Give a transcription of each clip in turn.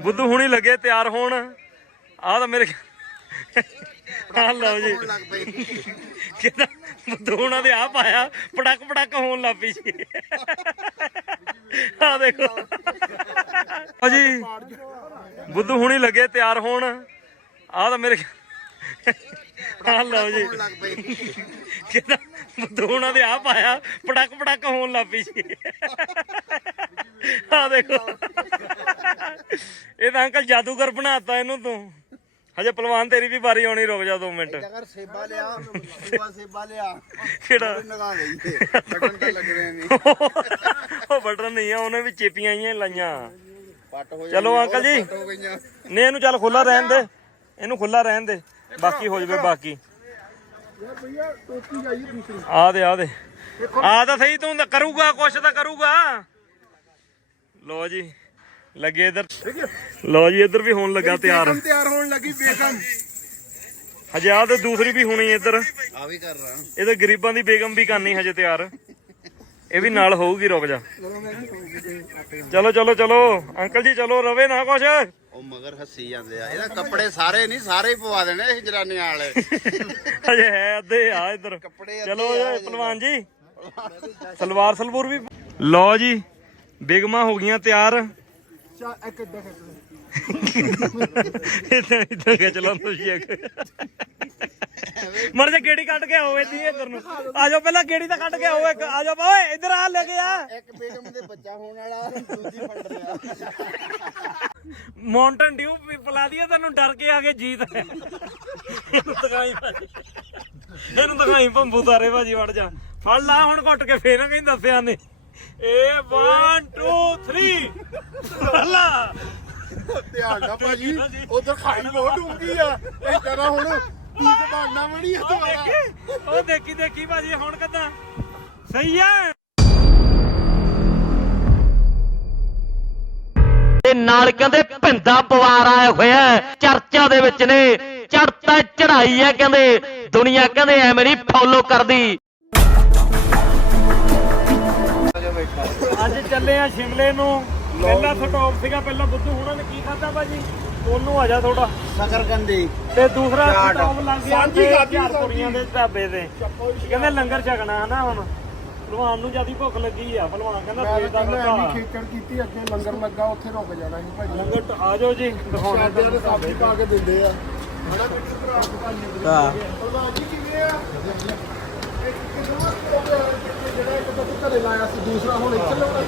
ਬੁੱਧੂ ਹੁਣੀ ਲੱਗੇ ਤਿਆਰ ਹੋਣ। ਆਹ ਤਾਂ ਮੇਰੇ ਆ ਲਓ ਜੀ। ਕਿਹਦਾ ਬੁੱਧੂ ਹੁਣਾਂ ਦੇ ਆ ਪਾਇਆ ਪੜਕ ਪੜਕ ਹੋਣ ਲੱਗ ਪਈ ਸੀ ਆ ਦੇਖੋ। ਆ ਜੀ। ਬੁੱਧੂ ਹੁਣੀ ਲੱਗੇ ਤਿਆਰ ਹੋਣ। ਆਹ ਤਾਂ ਮੇਰੇ ਆ ਲਓ ਜੀ। ਲੱਗ ਪਈ ਕਿਹਦਾ? ਹੁਣਾਂ ਦੇ ਆ ਪਾਇਆ ਪੜਕ ਪੜਕ ਹੋਣ ਲੱਗ ਪਈ ਸੀ ਆ ਦੇਖੋ। ਇਹ ਤਾਂ ਅੰਕਲ ਜਾਦੂਗਰ ਬਣਾਤਾ ਇਹਨੂੰ ਤੂੰ। ਹਜੇ ਪਹਿਲਵਾਨ ਤੇਰੀ ਵੀ ਵਾਰੀ ਆਉਣੀ ਰੁਕ ਜਾ 2 ਮਿੰਟ। ਅਗਰ ਸੇਬਾ ਲਿਆ ਸੇਬਾ ਸੇਬਾ ਲਿਆ। ਕਿਹੜਾ? ਨਗਾ ਬਟਨ ਤਾਂ ਲੱਗ ਰਹੇ ਨਹੀਂ ਉਹ ਬਟਨ ਨਹੀਂ ਆ ਉਹਨੇ ਵੀ ਚੇਪੀਆਂ ਆਈਆਂ ਲਾਈਆਂ। ਚਲੋ ਅੰਕਲ ਜੀ। ਨੇ ਇਹਨੂੰ ਚੱਲ ਖੁੱਲਾ ਰਹਿਣ ਦੇ। ਇਹਨੂੰ ਖੁੱਲਾ ਰਹਿਣ ਦੇ। ਬਾਕੀ ਹੋ ਜਵੇ ਬਾਕੀ। ਆ ਦੇ ਆ ਦੇ। ਆ ਤਾਂ ਸਹੀ ਤੂੰ ਕਰੂਗਾ ਕੁਛ ਤਾਂ ਕਰੂਗਾ। ਲੋ ਜੀ ਲੱਗੇ ਇਧਰ। ਲੋ ਜੀ ਇਧਰ ਵੀ ਹੋਣ ਲੱਗਾ ਤਿਆਰ। ਤਿਆਰ ਹੋਣ ਲੱਗੀ ਬੇਗਮ। ਹਜੇ ਆ ਤੇ ਦੂਸਰੀ ਵੀ ਹੋਣੀ ਇੱਧਰ। ਆ ਵੀ ਕਰ ਰਹਾ। ਇਹ ਤਾਂ ਗਰੀਬਾਂ ਦੀ ਬੇਗਮ ਵੀ ਕਰਨੀ ਹਜੇ ਤਿਆਰ। ਇਹ ਵੀ ਨਾਲ ਹੋਊਗੀ ਰੁਕ ਜਾ। ਚਲੋ ਚਲੋ ਚਲੋ। ਅੰਕਲ ਜੀ ਚਲੋ ਰਵੇ ਨਾ ਕੁਛ। ਉਹ ਮਗਰ ਹੱਸੀ ਜਾਂਦੇ ਆ। ਇਹਦਾ ਕੱਪੜੇ ਸਾਰੇ ਨਹੀਂ ਸਾਰੇ ਹੀ ਪਵਾ ਦੇਣੇ ਇਹ ਜਨਾਨੀਆਂ ਵਾਲੇ। ਹਜੇ ਹੈ ਅੱਧੇ ਆ ਇੱਧਰ। ਕੱਪੜੇ ਚਲੋ ਪਹਿਲਵਾਨ ਜੀ। ਸਲਵਾਰ ਸਲਵੂਰ ਵੀ ਲਓ ਜੀ ਬੇਗਮਾਂ ਹੋ ਗਈਆਂ ਤਿਆਰ। ਇਦਾਂ ਇਦਾਂ ਕਿ ਚਲਾ ਤੁਸੀਂ ਇੱਕ ਮਰ ਜਾ ਗੇੜੀ ਕੱਢ ਕੇ ਆਓ ਇੱਥੇ ਇੱਧਰ ਨੂੰ। ਆ ਜਾਓ ਪਹਿਲਾਂ ਗੇੜੀ ਤਾਂ ਕੱਢ ਕੇ ਆਓ ਇੱਕ। ਆ ਜਾਓ ਓਏ ਇੱਧਰ ਆ ਲੈ ਕੇ ਆ। ਇੱਕ ਬੇਗਮ ਦੇ ਬੱਚਾ ਹੋਣ ਵਾਲਾ ਦੂਜੀ ਫੜ ਰਿਹਾ। ਮਾਊਂਟਨ ਡਿਊ ਵੀ ਪਿਲਾ ਦਈਏ ਤੈਨੂੰ ਡਰ ਕੇ ਆ ਕੇ ਜੀਤ। ਇਹਨੂੰ ਤਕਾਈ ਭਾਜੀ। ਇਹਨੂੰ ਭੰਬੂ ਤਾਰੇ ਭਾਜੀ ਵੜ ਜਾ। ਫੜ ਲਾ ਹੁਣ ਘੁੱਟ ਕੇ ਫੇਰ ਨਾ ਕਹੀਂ ਦੱਸਿਆ ਨੇ ਏ 1 2 3 ਫੜ ਲਾ। ਧਿਆਨ ਨਾਲ ਭਾਜੀ ਉਧਰ ਖਾਈ ਬਹੁਤ ਡੂੰਗੀ ਆ। ਇਹ ਜਰਾ ਹੁਣ ਕੀ ਜ਼ਬਾਨਾਂ ਬਣੀ ਆ ਉਹ ਦੁਬਾਰਾ। ਦੇਖੀ ਉਹ ਦੇਖੀ ਦੇਖੀ ਭਾਜੀ ਹੁਣ ਕਿੱਦਾਂ? ਸਹੀ ਆ। ਤੇ ਨਾਲ ਕਹਿੰਦੇ ਭਿੰਦਾ ਪਵਾਰ ਆਇਆ ਹੋਇਆ ਹੈ। ਚਰਚਾ ਦੇ ਵਿੱਚ ਨੇ। ਚੜਤਾ ਚੜਾਈ ਹੈ ਕਹਿੰਦੇ ਦੁਨੀਆ ਕਹਿੰਦੇ ਐਵੇਂ ਨਹੀਂ ਫੋਲੋ ਕਰਦੀ। ਅੱਜ ਚੱਲੇ ਆ ਸ਼ਿਮਲੇ ਨੂੰ। ਪਹਿਲਾ ਸਟਾਪ ਸੀਗਾ ਪਹਿਲਾਂ ਬੁੱਧੂ ਹੁਣਾਂ ਨੇ ਕੀ ਖਾਦਾ ਭਾਜੀ? ਉਹਨੂੰ ਆ ਜਾ ਥੋੜਾ ਸਕਰਕੰਦੀ। ਤੇ ਦੂਸਰਾ ਚਾਟ। ਸਟਾਪ ਲੱਗ ਗਿਆ ਸਾਂਝੀ ਤੇ ਖਾਧੀ ਹਜ਼ਾਰਪੁਰੀਆਂ ਦੇ ਢਾਬੇ ਤੇ। ਕਹਿੰਦੇ ਲੰਗਰ ਛਕਣਾ ਹੈ ਨਾ ਹੁਣ। ਭਲਵਾਨ ਨੂੰ ਜਿਆਦੀ ਭੁੱਖ ਲੱਗੀ ਆ ਭਲਵਾਨ ਕਹਿੰਦਾ ਫੇਰ ਦਾ ਘਟਾ ਖੇਚੜ ਕੀਤੀ ਅੱਗੇ ਲੰਗਰ ਲੱਗਾ ਉੱਥੇ ਰੁਕ ਜਾਣਾ ਸੀ ਭਾਜੀ। ਲੰਗਰ ਟ- ਆ ਜਾਓ ਜੀ ਦਿਖਾਉਣਾ ਦੇ ਸਬਜ਼ੀ ਪਾ ਕੇ ਦਿੰਦੇ ਆ। ਹਾਂ। ਪ੍ਰਧਾਨ ਜੀ ਕਿਵੇਂ ਆ? ਜਿਹੜਾ ਇੱਕ ਤਾਂ ਘਰੇ ਲਾਇਆ ਸੀ ਦੂਸਰਾ ਹੁਣ ਇੱਥੇ ਲਾਉਣਾ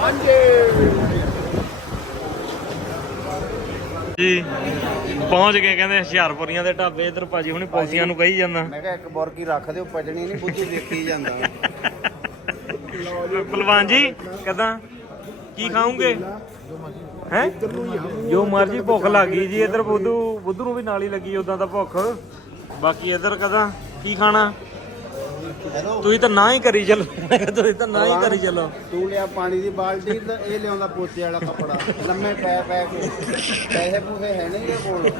ਹਾਂਜੀ ਜੀ ਪਹੁੰਚ ਗਏ ਕਹਿੰਦੇ ਹੁਸ਼ਿਆਰਪੁਰੀਆਂ ਦੇ ਢਾਬੇ ਇਧਰ ਭਾਜੀ ਹੁਣੀ ਪੁਲਸੀਆਂ ਨੂੰ ਕਹੀ ਜਾਂਦਾ। ਮੈਂ ਕਿਹਾ ਇੱਕ ਬੁਰਕੀ ਰੱਖ ਦਿਓ ਪਜਣੀ ਨਹੀਂ ਬੁੱਧੂ ਦੇਖੀ ਜਾਂਦਾ। ਭਲਵਾਨ ਜੀ। ਕਦਾਂ? ਕੀ ਖਾਓਗੇ? ਹੈ? ਜੋ ਮਰਜ਼ੀ ਭੁੱਖ ਲੱਗ ਜੀ ਇਧਰ ਬੁੱਧੂ ਬੁੱਧੂ ਨੂੰ ਵੀ ਨਾਲ ਹੀ ਲੱਗੀ ਉਦਾਂ ਦਾ ਭੁੱਖ। ਬਾਕੀ ਇਧਰ ਕਦਾਂ? ਕੀ ਖਾਣਾ? ਤੁਸੀਂ ਤਾਂ ਨਾ ਹੀ ਕਰੀ ਚੱਲੋ। ਤੁਸੀਂ ਤਾਂ ਨਾ ਹੀ ਕਰੀ ਚੱਲੋ। ਤੂੰ ਲਿਆ ਪਾਣੀ ਦੀ ਬਾਲਟੀ ਤੇ ਇਹ ਲਿਆਉਂਦਾ ਪੋਚੇ ਵਾਲਾ ਕੱਪੜਾ। ਲੰਮੇ ਪੈ ਪੈ ਕੇ। ਪੈਸੇ ਪੂਸੇ ਹੈ ਨਹੀਂ ਇਹ ਕੋਲ।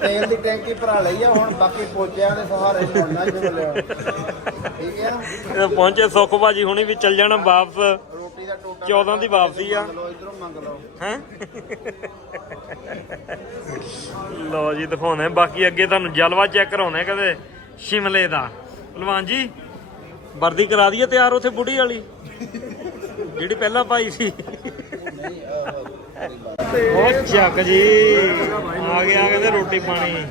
ਤੇਲ ਦੀ ਟੈਂਕੀ ਭਰਾ ਲਈ ਆ ਹੁਣ ਬਾਕੀ ਪੋਚਿਆਂ ਦੇ ਸਹਾਰੇ ਲਾਉਣਾ ਜਿਵੇਂ ਲਿਆ ਠੀਕ ਹੈ ਇਹ ਪਹੁੰਚੇ ਸੁੱਖ ਭਾਜੀ ਹੁਣੀ ਵੀ ਚੱਲ ਜਾਣਾ ਵਾਪਸ। ਰੋਟੀ ਦਾ ਟੋਟਾ 14 ਦੀ ਵਾਪਸੀ ਆ। ਮੰਗ ਲਓ ਇਧਰੋਂ ਮੰਗ ਲਓ। ਹੈ? ਲੋ ਜੀ ਦਿਖਾਉਣੇ ਬਾਕੀ ਅੱਗੇ ਤੁਹਾਨੂੰ ਜਲਵਾ ਚੈੱਕ ਕਰਾਉਣੇ ਕਦੇ। ਸ਼ਿਮਲੇ ਦਾ। ਭਲਵਾਨ ਜੀ, ਵਰਦੀ ਕਰਾ ਦਈਏ ਤਿਆਰ ਉਥੇ ਬੁੱਢੀ ਵਾਲੀ। ਜਿਹੜੀ ਪਹਿਲਾਂ ਪਾਈ ਸੀ। ਉਹ ਚੱਕ ਜੀ। ਆ ਗਿਆ, ਕਹਿੰਦੇ ਰੋਟੀ ਪਾਣੀ।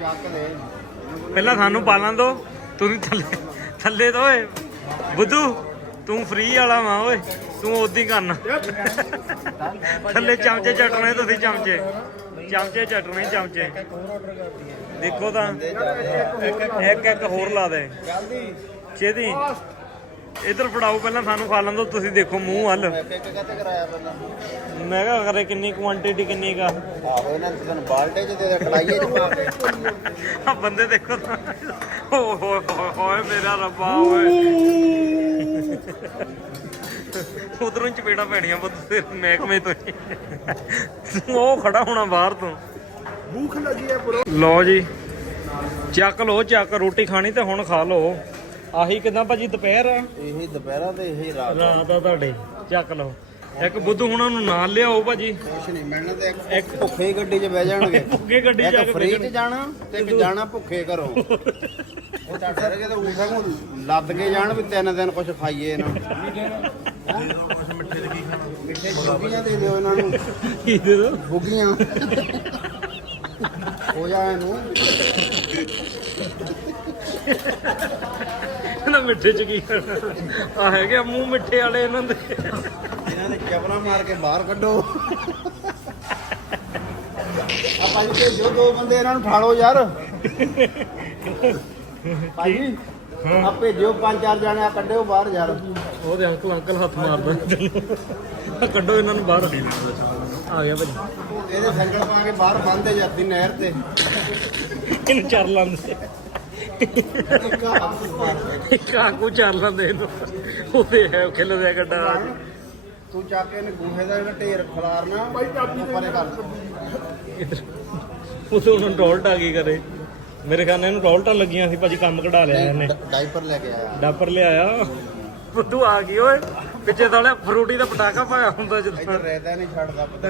ਪਹਿਲਾਂ ਸਾਨੂੰ ਪਾਲਣ ਦੋ। ਤੁਸੀਂ ਥੱਲੇ ਥੱਲੇ ਤੋਂ ਓਏ, ਬੁੱਧੂ, ਤੂੰ ਫ੍ਰੀ ਵਾਲਾ ਵਾ ਓਏ। ਤੂੰ ਉਦੀ ਕਰਨਾ। ਥੱਲੇ ਚਮਚੇ ਚੱਟਣੇ, ਤੁਸੀਂ ਚਮਚੇ। ਚਮਚੇ ਚੱਟਣੇ, ਚਮਚੇ। ਦੇਖੋ ਤਾਂ ਇੱਕ ਇੱਕ ਹੋਰ ਲਾ ਦੇ। ਜਲਦੀ ਛੇਤੀ। ਇਧਰ ਫੜਾਓ ਪਹਿਲਾਂ ਸਾਨੂੰ ਖਾ ਲੈਣ ਦੋ ਤੁਸੀਂ ਦੇਖੋ ਮੂੰਹ ਵੱਲ ਮੈਂ ਕਿਹਾ ਕਰੇ ਕਿੰਨੀ ਕੁਆਂਟੀਟੀ ਕਿੰਨੀ ਕਾ ਆਹੋ ਇਹਨਾਂ ਨੇ ਤੈਨੂੰ ਬਾਲਟੇ ਚ ਦੇ ਦੇ ਕੜਾਈਏ ਚ ਪਾ ਕੇ। ਆ ਬੰਦੇ ਦੇਖੋ ਤਾਂ। ਓਏ ਹੋਏ ਹੋਏ ਮੇਰਾ ਰੱਬਾ ਓਏ ਉਧਰੋਂ ਚਪੇੜਾ ਪੈਣੀਆਂ ਬੁੱਧ ਸਿਰ ਮਹਿਕਮੇ। ਤੂੰ ਉਹ ਖੜਾ ਹੋਣਾ ਬਾਹਰ ਤੋਂ। ਭੂਖ ਲੱਗੀ ਹੈ ਬਰੋ। ਲਓ ਜੀ ਚੱਕ ਲਓ ਚੱਕ ਰੋਟੀ ਖਾਣੀ ਤੇ ਹੁਣ ਖਾ ਲਓ। ਆਹੀ ਕਿਦਾਂ ਭਾਜੀ ਦੁਪਹਿਰ ਆ? ਇਹੀ ਦੁਪਹਿਰਾਂ ਤੇ ਇਹੀ ਰਾਤ। ਰਾਤ ਆ ਤੁਹਾਡੇ। ਚੱਕ ਲਓ। ਇੱਕ ਬੁੱਧੂ ਹੁਣਾਂ ਨੂੰ ਨਾਲ ਲਿਆਓ ਭਾਜੀ। ਕੁਛ ਨਹੀਂ ਮਿਲਣਾ ਤੇ ਇੱਕ- ਇੱਕ ਭੁੱਖੇ ਹੀ ਗੱਡੀ 'ਚ ਬਹਿ ਜਾਣਗੇ। ਭੁੱਖੇ ਗੱਡੀ ਜਾ ਇੱਕ ਕੇ ਫ੍ਰੀ 'ਚ ਜਾਣਾ ਤੇ ਇੱਕ ਜਾਣਾ ਭੁੱਖੇ ਘਰੋਂ। ਉਹ ਤਾਂ ਡਰ ਕੇ ਤੇ ਊਠਾਂ ਨੂੰ ਲੱਦ ਕੇ ਜਾਣ ਵੀ ਤਿੰਨ ਦਿਨ ਕੁਝ ਖਾਈਏ ਨਾ। ਮਿੱਠੇ ਦੇ ਕੀ ਖਾਣਾ ਮਿੱਠੇ ਚੁਗੀਆਂ ਦੇ ਦਿਓ ਇਹਨਾਂ ਨੂੰ। ਕੀ ਦੇ ਦੋ ਬੁੱਗੀਆਂ। ਹੋ ਜਾ ਇਹਨੂੰ ਇਹਨਾਂ ਮਿੱਠੇ ਚ ਕੀ ਆ ਹੈਗੇ ਮੂੰਹ ਮਿੱਠੇ ਵਾਲੇ ਇਹਨਾਂ ਦੇ। ਇਹਨਾਂ ਦੇ ਚਪਲਾ ਮਾਰ ਕੇ ਬਾਹਰ ਕੱਢੋ। ਆਪਾਂ ਜੀ ਭੇਜੋ ਦੋ ਬੰਦੇ ਇਹਨਾਂ ਨੂੰ ਠਾਲੋ ਯਾਰ। ਭਾਜੀ ਆ ਭੇਜੋ ਪੰਜ ਚਾਰ ਜਣੇ ਆ ਕੱਢਿਓ ਬਾਹਰ ਯਾਰ। ਉਹਦੇ ਅੰਕਲ ਅੰਕਲ ਹੱਥ ਮਾਰਦਾ। ਕੱਢੋ ਇਹਨਾਂ ਨੂੰ ਬਾਹਰ। ਆ ਗਿਆ ਭਾਜੀ। ਇਹਦੇ ਸੰਗਲ ਪਾ ਕੇ ਬਾਹਰ ਬੰਨਦੇ ਜਾਂਦੀ ਨਹਿਰ ਤੇ। ਇਹਨੂੰ ਚਾਰ ਲਾਂਦੇ। ਕਾਕੂ ਚਾਰ ਲਾਂਦੇ ਇਹਨੂੰ। ਉਹਦੇ ਹੈ ਖਿਲਦੇ ਗੱਡਾ। ਤੂੰ ਚੱਕ ਕੇ ਇਹਨੇ ਗੂਹੇ ਦਾ ਜਿਹੜਾ ਢੇਰ ਖਲਾਰਨਾ ਬਾਈ ਚਾਬੀ ਪਰੇ ਕਰ ਉਸ ਨੂੰ ਟੋਲਟ ਆ ਗਈ ਕਰੇ ਮੇਰੇ ਖਾਨੇ ਇਹਨੂੰ ਟੋਲਟਾਂ ਲੱਗੀਆਂ ਸੀ ਭਾਜੀ ਕੰਮ ਕਢਾ ਲਿਆ ਇਹਨੇ। ਡਾਈਪਰ ਲੈ ਕੇ ਆਇਆ। ਡਾਪਰ ਲਿਆਇਆ। ਬੁੱਧੂ ਆ ਗਈ ਓਏ। ਪਿੱਛੇ ਤਾਲੇ ਫਰੂਟੀ ਦਾ ਪਟਾਕਾ ਪਾਇਆ ਹੁੰਦਾ ਜਦੋਂ। ਇੱਧਰ ਰਹਿਦਾ ਨਹੀਂ ਛੱਡਦਾ ਪਤਾ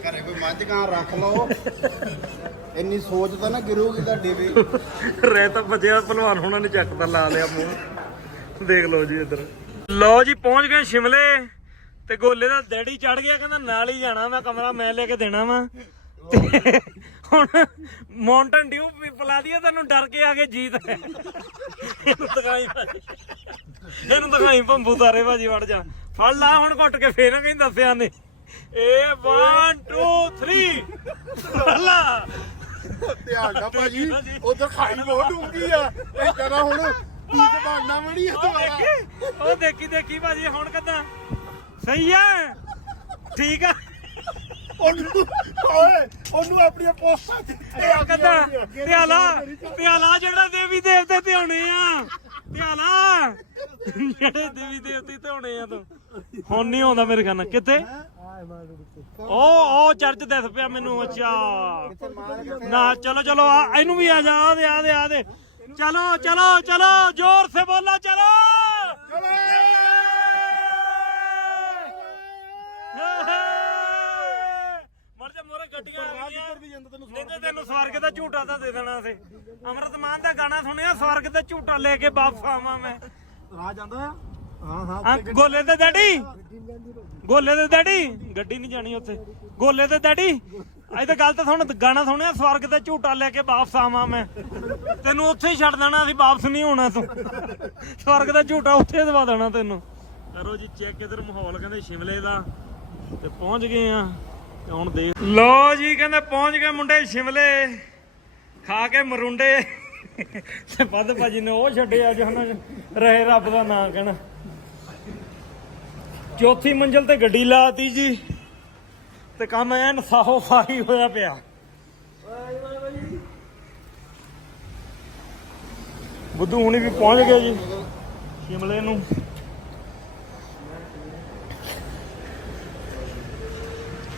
ਘਰੇ। ਕੋਈ ਮੱਝ ਕਾਂ ਰੱਖ ਲਓ। ਇੰਨੀ ਸੋਚ ਤਾਂ ਨਾ ਗਿਰੂਗੀ ਤੁਹਾਡੀ ਵੀ। ਰਹਿ ਤਾਂ ਬਚਿਆ ਭਲਵਾਨ ਹੁਣਾਂ ਨੇ ਚੱਕ ਤਾਂ ਲਾ ਲਿਆ ਮੂੰਹ। ਦੇਖ ਲਓ ਜੀ ਇੱਧਰ। ਲਓ ਜੀ ਪਹੁੰਚ ਗਏ ਸ਼ਿਮਲੇ। ਤੇ ਗੋਲੇ ਦਾ ਡੈਡੀ ਚੜ ਗਿਆ ਕਹਿੰਦਾ ਨਾਲ ਹੀ ਜਾਣਾ ਮੈਂ ਕਮਰਾ ਮੈਂ ਲੈ ਕੇ ਦੇਣਾ ਵਾ। ਤੇ ਹੁਣ ਮਾਊਂਟਨ ਡਿਊ ਵੀ ਪਿਲਾ ਦਿਆ ਤੈਨੂੰ ਡਰ ਕੇ ਆ ਕੇ ਜੀਤ। ਭਾਜੀ ਇਹਨੂੰ ਦਿਖਾਈ ਭੰਬੂ ਤਾਰੇ ਭਾਜੀ ਵੜ ਜਾ। ਫੜ ਲਾ ਹੁਣ ਘੁੱਟ ਕੇ ਫੇਰ ਕਹੀਂ ਦੱਸਿਆ ਨੇ ਏ 1 2 3 ਫੜ ਲਾ। ਧਿਆਨ ਨਾਲ ਭਾਜੀ ਉਧਰ ਖਾਈ ਬਹੁਤ ਡੂੰਗੀ ਆ। ਇਹ ਕਰਾ ਹੁਣ ਕੀ ਬਣਨਾ ਮਣੀ ਆ ਦੁਬਾਰਾ। ਉਹ ਦੇਖੀ ਦੇਖੀ ਭਾਜੀ ਹੁਣ ਕਿੱਦਾਂ? ਸਹੀ ਆ। ਠੀਕ ਆ। ਉਹਨੂੰ ਓਏ ਉਹਨੂੰ ਆਪਣੀਆਂ ਪੋਸਟਾਂ ਚ ਉਹ ਕਿੱਦਾਂ ਧਿਆਲਾ ਧਿਆਲਾ ਜਿਹੜਾ ਦੇਵੀ ਦੇਵਤੇ ਤੇ ਹੋਣੇ ਆ। ਧਿਆਲਾ ਜਿਹੜੇ ਦੇਵੀ ਦੇਵਤੇ ਤੇ ਹੋਣੇ ਆ ਤੂੰ। ਹੁਣ ਨਹੀਂ ਆਉਂਦਾ ਮੇਰੇ ਖਾਨਾ ਕਿੱਥੇ? ਉਹ ਉਹ ਚਰਚ ਦਿਸ ਪਿਆ ਮੈਨੂੰ ਅੱਛਾ। ਨਾ ਚਲੋ ਚਲੋ ਆ ਇਹਨੂੰ ਵੀ ਆ ਜਾ ਆ ਦੇ ਆ ਦੇ ਆ ਦੇ। ਚਲੋ ਚਲੋ ਚਲੋ ਜ਼ੋਰ ਸੇ ਬੋਲੋ ਚਲੋ। ਮਰ ਜਾ ਮੋਰੇ ਗੱਡੀਆਂ ਆ ਗਈਆਂ ਨਹੀਂ ਤੇ ਤੈਨੂੰ ਸਵਰਗ ਦਾ ਝੂਟਾ ਤਾਂ ਦੇ ਦੇਣਾ ਸੀ ਅਮਰਤ ਮਾਨ ਦਾ ਗਾਣਾ ਸੁਣਿਆ ਸਵਰਗ ਦਾ ਝੂਟਾ ਲੈ ਕੇ ਵਾਪਸ ਆਵਾਂ ਮੈਂ। ਰਾਹ ਜਾਂਦਾ ਆ? ਹਾਂ ਹਾਂ ਆ ਗੋਲੇ ਤੇ ਡੈਡੀ। ਗੋਲੇ ਤੇ ਡੈਡੀ। ਗੱਡੀ ਨਹੀਂ ਜਾਣੀ ਉੱਥੇ। ਗੋਲੇ ਤੇ ਡੈਡੀ। ਅੱਜ ਤਾਂ ਗੱਲ ਤਾਂ ਸੁਣ ਗਾਣਾ ਸੁਣਿਆ ਸਵਰਗ ਦਾ ਝੂਟਾ ਲੈ ਕੇ ਵਾਪਸ ਆਵਾਂ ਮੈਂ। ਤੈਨੂੰ ਉੱਥੇ ਹੀ ਛੱਡ ਦੇਣਾ ਸੀ ਵਾਪਸ ਨਹੀਂ ਹੋਣਾ ਤੂੰ ਸਵਰਗ ਦਾ ਝੂਟਾ ਉੱਥੇ ਦਵਾ ਦੇਣਾ ਤੈਨੂੰ। ਕਰੋ ਜੀ ਚੈੱਕ ਇਧਰ ਮਾਹੌਲ ਕਹਿੰਦੇ ਸ਼ਿਮਲੇ ਦਾ। ਤੇ ਪਹੁੰਚ ਗਏ ਆ। ਹੁਣ ਦੇਖ ਲੋ ਜੀ, ਕਹਿੰਦੇ ਪਹੁੰਚ ਗਏ ਮੁੰਡੇ ਸ਼ਿਮਲੇ। ਖਾ ਕੇ ਮਰੁੰਡੇ। ਤੇ ਵੱਧ ਭਾਜੀ ਨੇ ਉਹ ਛੱਡੇ ਅੱਜ ਹਨ ਰਹੇ ਰੱਬ ਦਾ ਨਾਂ ਕਹਿਣਾ। ਚੌਥੀ ਮੰਜ਼ਲ ਤੇ ਗੱਡੀ ਲਾਤੀ ਜੀ। ਤੇ ਕੰਮ ਐਨ ਸਾਹੋ ਸਾਹੀ ਹੋਇਆ ਪਿਆ। ਬੁੱਧੂ ਹੁਣੀ ਵੀ ਪਹੁੰਚ ਗਏ ਜੀ, ਸ਼ਿਮਲੇ ਨੂੰ।